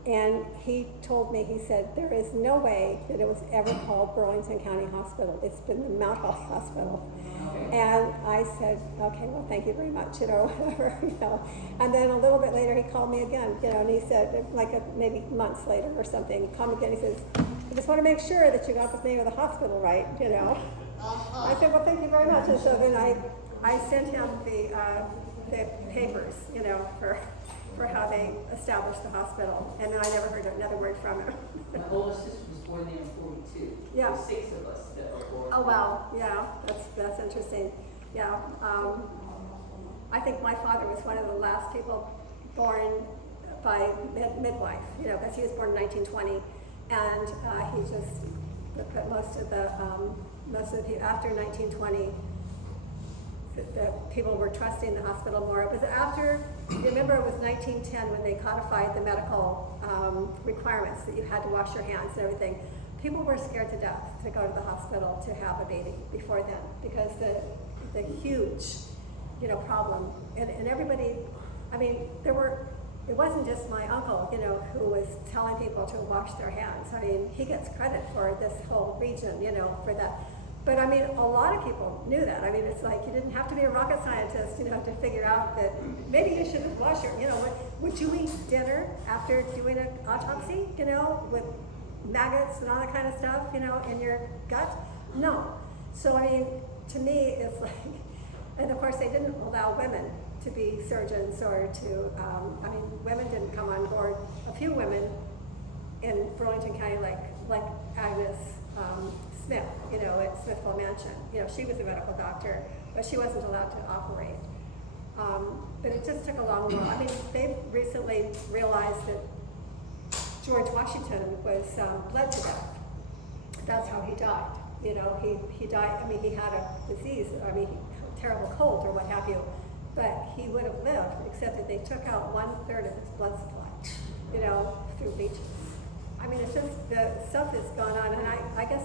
And he told me, he said, there is no way that it was ever called Burlington County Hospital. It's been the Mount Holly Hospital. And I said, okay, well, thank you very much, you know, whatever, you know. And then a little bit later, he called me again, you know, and he said, maybe months later or something, he called me again, he says, I just want to make sure that you got the name of the hospital right, you know. I said, well, thank you very much. And so then I sent him the papers, you know, for how they established the hospital, and then I never heard another word from him. My oldest sister was born there in 42. Yeah. There's 6 of us that were born. Oh, wow, yeah, that's interesting, yeah. I think my father was one of the last people born by midwife, you know, because he was born in 1920, and he just, most of the people, after 1920, the people were trusting the hospital more. It was after, remember it was 1910 when they codified the medical requirements that you had to wash your hands and everything. People were scared to death to go to the hospital to have a baby before then, because the huge, you know, problem. And everybody, I mean, it wasn't just my uncle, you know, who was telling people to wash their hands. I mean, he gets credit for this whole region, you know, for that. But I mean, a lot of people knew that. I mean, it's like you didn't have to be a rocket scientist, you know, to figure out that maybe you shouldn't wash your, you know, would you eat dinner after doing an autopsy, you know, with maggots and all that kind of stuff, you know, in your gut? No. So, I mean, to me, it's like, and of course they didn't allow women to be surgeons or to, I mean, women didn't come on board. A few women in Burlington County, like Agnes Smith, you know, at Smithville Mansion. You know, she was a medical doctor, but she wasn't allowed to operate. But it just took a long while. I mean, they've recently realized that George Washington was bled to death. That's how he died. You know, he died, I mean, he had a disease, I mean, a terrible cold or what have you, but he would have lived, except that they took out 1/3 of his blood supply, you know, through leeches. I mean, it's just, the stuff that's gone on, and I guess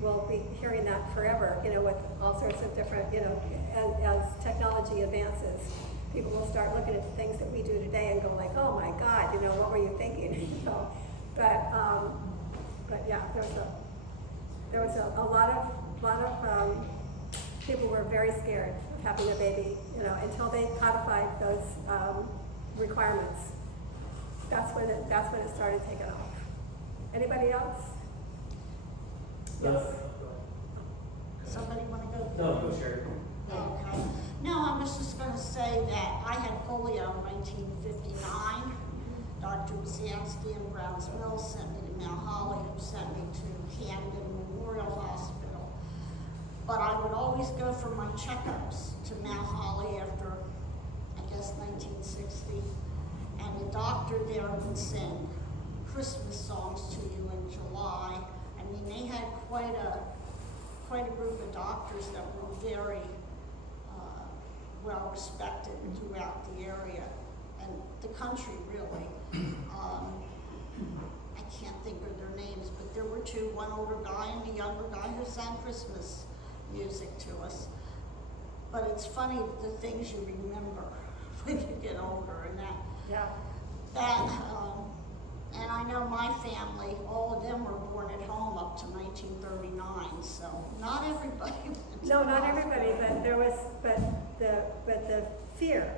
we'll be hearing that forever, you know, with all sorts of different, you know, as technology advances, people will start looking at the things that we do today and go like, oh my God, you know, what were you thinking? You know, but yeah, there was a lot of people were very scared of having a baby, you know, until they codified those requirements. That's when it started taking off. Anybody else? Yes. Somebody want to go? No, go share. Okay. No, I was just going to say that I had polio in 1959. Dr. Wazanski in Browns Mills sent me to Mount Holly, who sent me to Camden Memorial Hospital. But I would always go for my checkups to Mount Holly after, I guess, 1960. And the doctor there would sing Christmas songs to you in July. I mean, they had quite a group of doctors that were very well respected throughout the area and the country, really. I can't think of their names, but there were two, one older guy and a younger guy who sang Christmas music to us. But it's funny the things you remember when you get older, and and I know my family, all of them were born at home up to 1939, so not everybody went to No, not hospital. everybody, but there was, but the fear,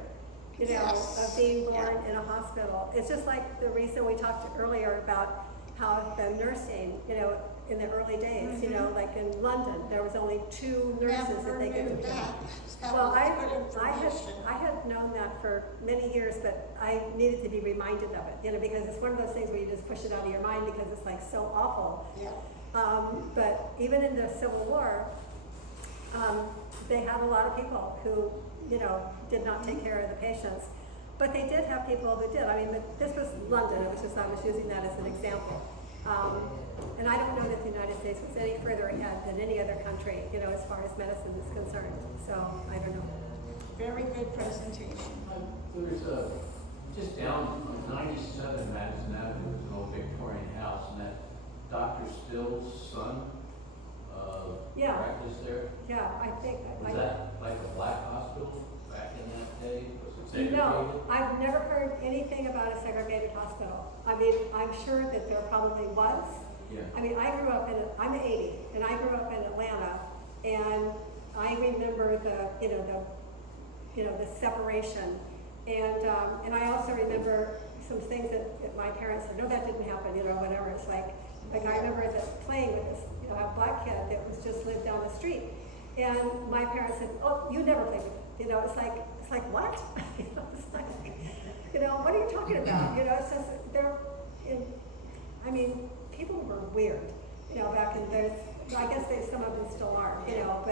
you know, Yes. of being born in a hospital. It's just like the reason we talked earlier about how the nursing, you know, in the early days, you know, like in London, there was only 2 nurses that they could. Well, I had known that for many years, but I needed to be reminded of it, you know, because it's one of those things where you just push it out of your mind because it's like so awful. Yeah. But even in the Civil War, they had a lot of people who, you know, did not take care of the patients. But they did have people who did. I mean, this was London. It was just, I was using that as an example. And I don't know that the United States was any further ahead than any other country, you know, as far as medicine is concerned. So, I don't know. Very good presentation. There's just down on 97 Madison Avenue, there's an old Victorian house, and that Dr. Still's son Yeah. practiced there. Yeah, I think. Was that like a black hospital back in that day? Was it segregated? No, I've never heard anything about a segregated hospital. I mean, I'm sure that there probably was. Yeah. I mean, I'm 80, and I grew up in Atlanta, and I remember the separation, and I also remember some things that my parents said, no, that didn't happen, you know, whatever. It's like I remember playing with this, you know, a black kid that was just lived down the street, and my parents said, oh, you never played with it, you know. It's like what? You know, it's like, You know, what are you talking about? You know, it's just, I mean, people were weird, you know, back in those, I guess some of them still are, you know,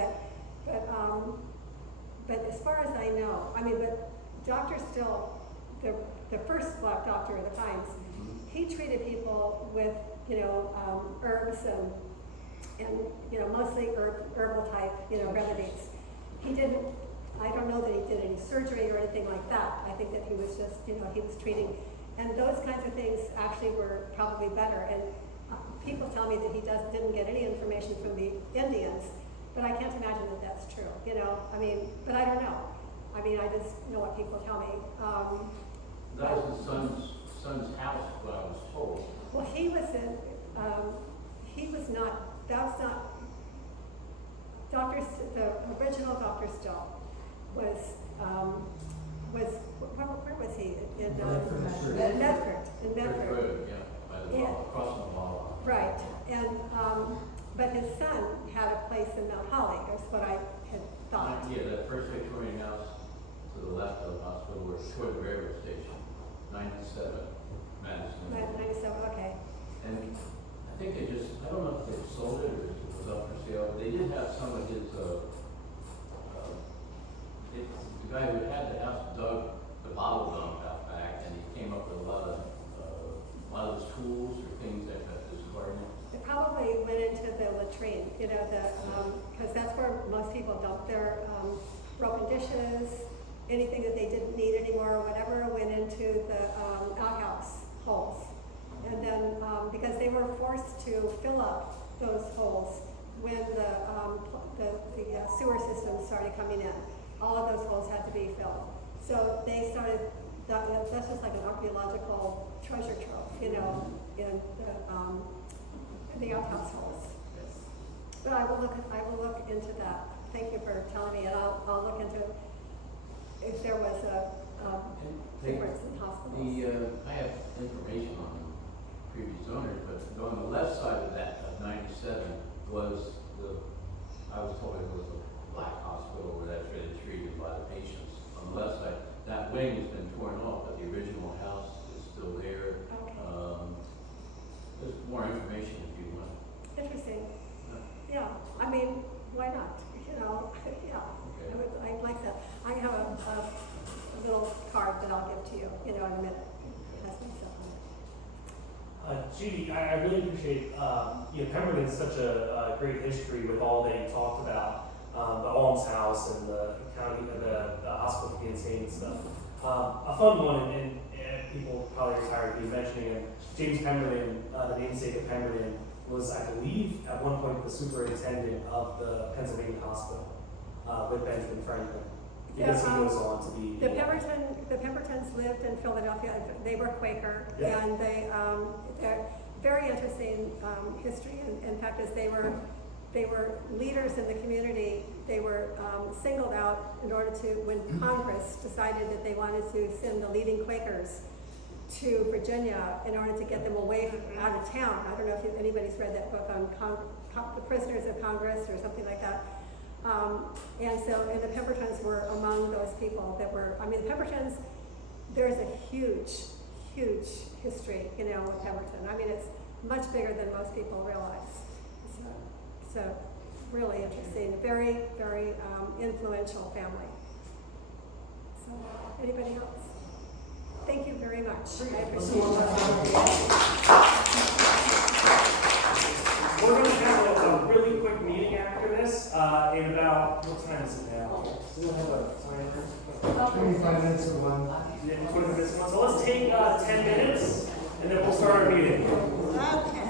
but as far as I know, I mean, but Dr. Still, the first black doctor of the times, he treated people with, you know, herbs and, you know, mostly herbal type, you know, remedies. He didn't, I don't know that he did any surgery or anything like that. I think that he was just, you know, he was treating, and those kinds of things actually were probably better. And people tell me that he didn't get any information from the Indians, but I can't imagine that that's true, you know. I mean, but I don't know. I mean, I just know what people tell me. That was the son's house, what I was told. Well, he was in, he was not, that was not, the original Dr. Still was where was he? In Medford. In Medford. Road, yeah, by the wall, across the wall. Right, and, but his son had a place in Mount Holly, is what I had thought. Yeah, that first Victorian house to the left of the hospital was toward the railroad station, 97, Madison. 97, okay. And I think they just, I don't know if they sold it or if it was up for sale. They did have some of his, the guy who had the house dug the bottle dump out back, and he came up with a lot of his tools or things that his garden. It probably went into the latrine, you know, because that's where most people dump their broken dishes, anything that they didn't need anymore or whatever went into the outhouse holes. And then, because they were forced to fill up those holes when the sewer system started coming in. All of those holes had to be filled. So they started, that's just like an archaeological treasure trove, you know, in the outhouse holes. But I will look into that. Thank you for telling me, and I'll look into if there was a difference in hospitals. I have information on the previous owners, but on the left side of that, of 97, was I was told it was a black hospital where that's really treated by the patients. On the left side, that wing has been torn off, but the original house is still there. Okay. There's more information if you want. Interesting. Yeah, I mean, why not? You know, yeah, Okay. I'd like that. I have a little card that I'll give to you, you know, in a minute. It has my stuff on it. Judy, I really appreciate, you know, Pemberton is such a great history with all that you talked about, the almshouse and the county, the hospital for the insane and stuff. A fun one, and people probably are tired of me mentioning him, James Pemberton, the namesake of Pemberton, was, I believe, at one point the superintendent of the Pennsylvania hospital with Benjamin Franklin. Because he goes on to be The Pembertons lived in Philadelphia. They were Quaker, Yeah. and they're very interesting history. In fact, as they were leaders in the community, they were singled out in order to, when Congress decided that they wanted to send the leading Quakers to Virginia in order to get them away from out of town. I don't know if anybody's read that book on the Prisoners of Congress or something like that. And the Pembertons were among those people that were, I mean, the Pembertons, there's a huge, huge history, you know, with Pemberton. I mean, it's much bigger than most people realize. So really interesting, very, very influential family. So, anybody else? Thank you very much. I appreciate it. We're going to have a really quick meeting after this in about, what time is it now? We don't have a timer. 25 minutes or one. Yeah, 20 minutes. So let's take 10 minutes and then we'll start our meeting. Okay.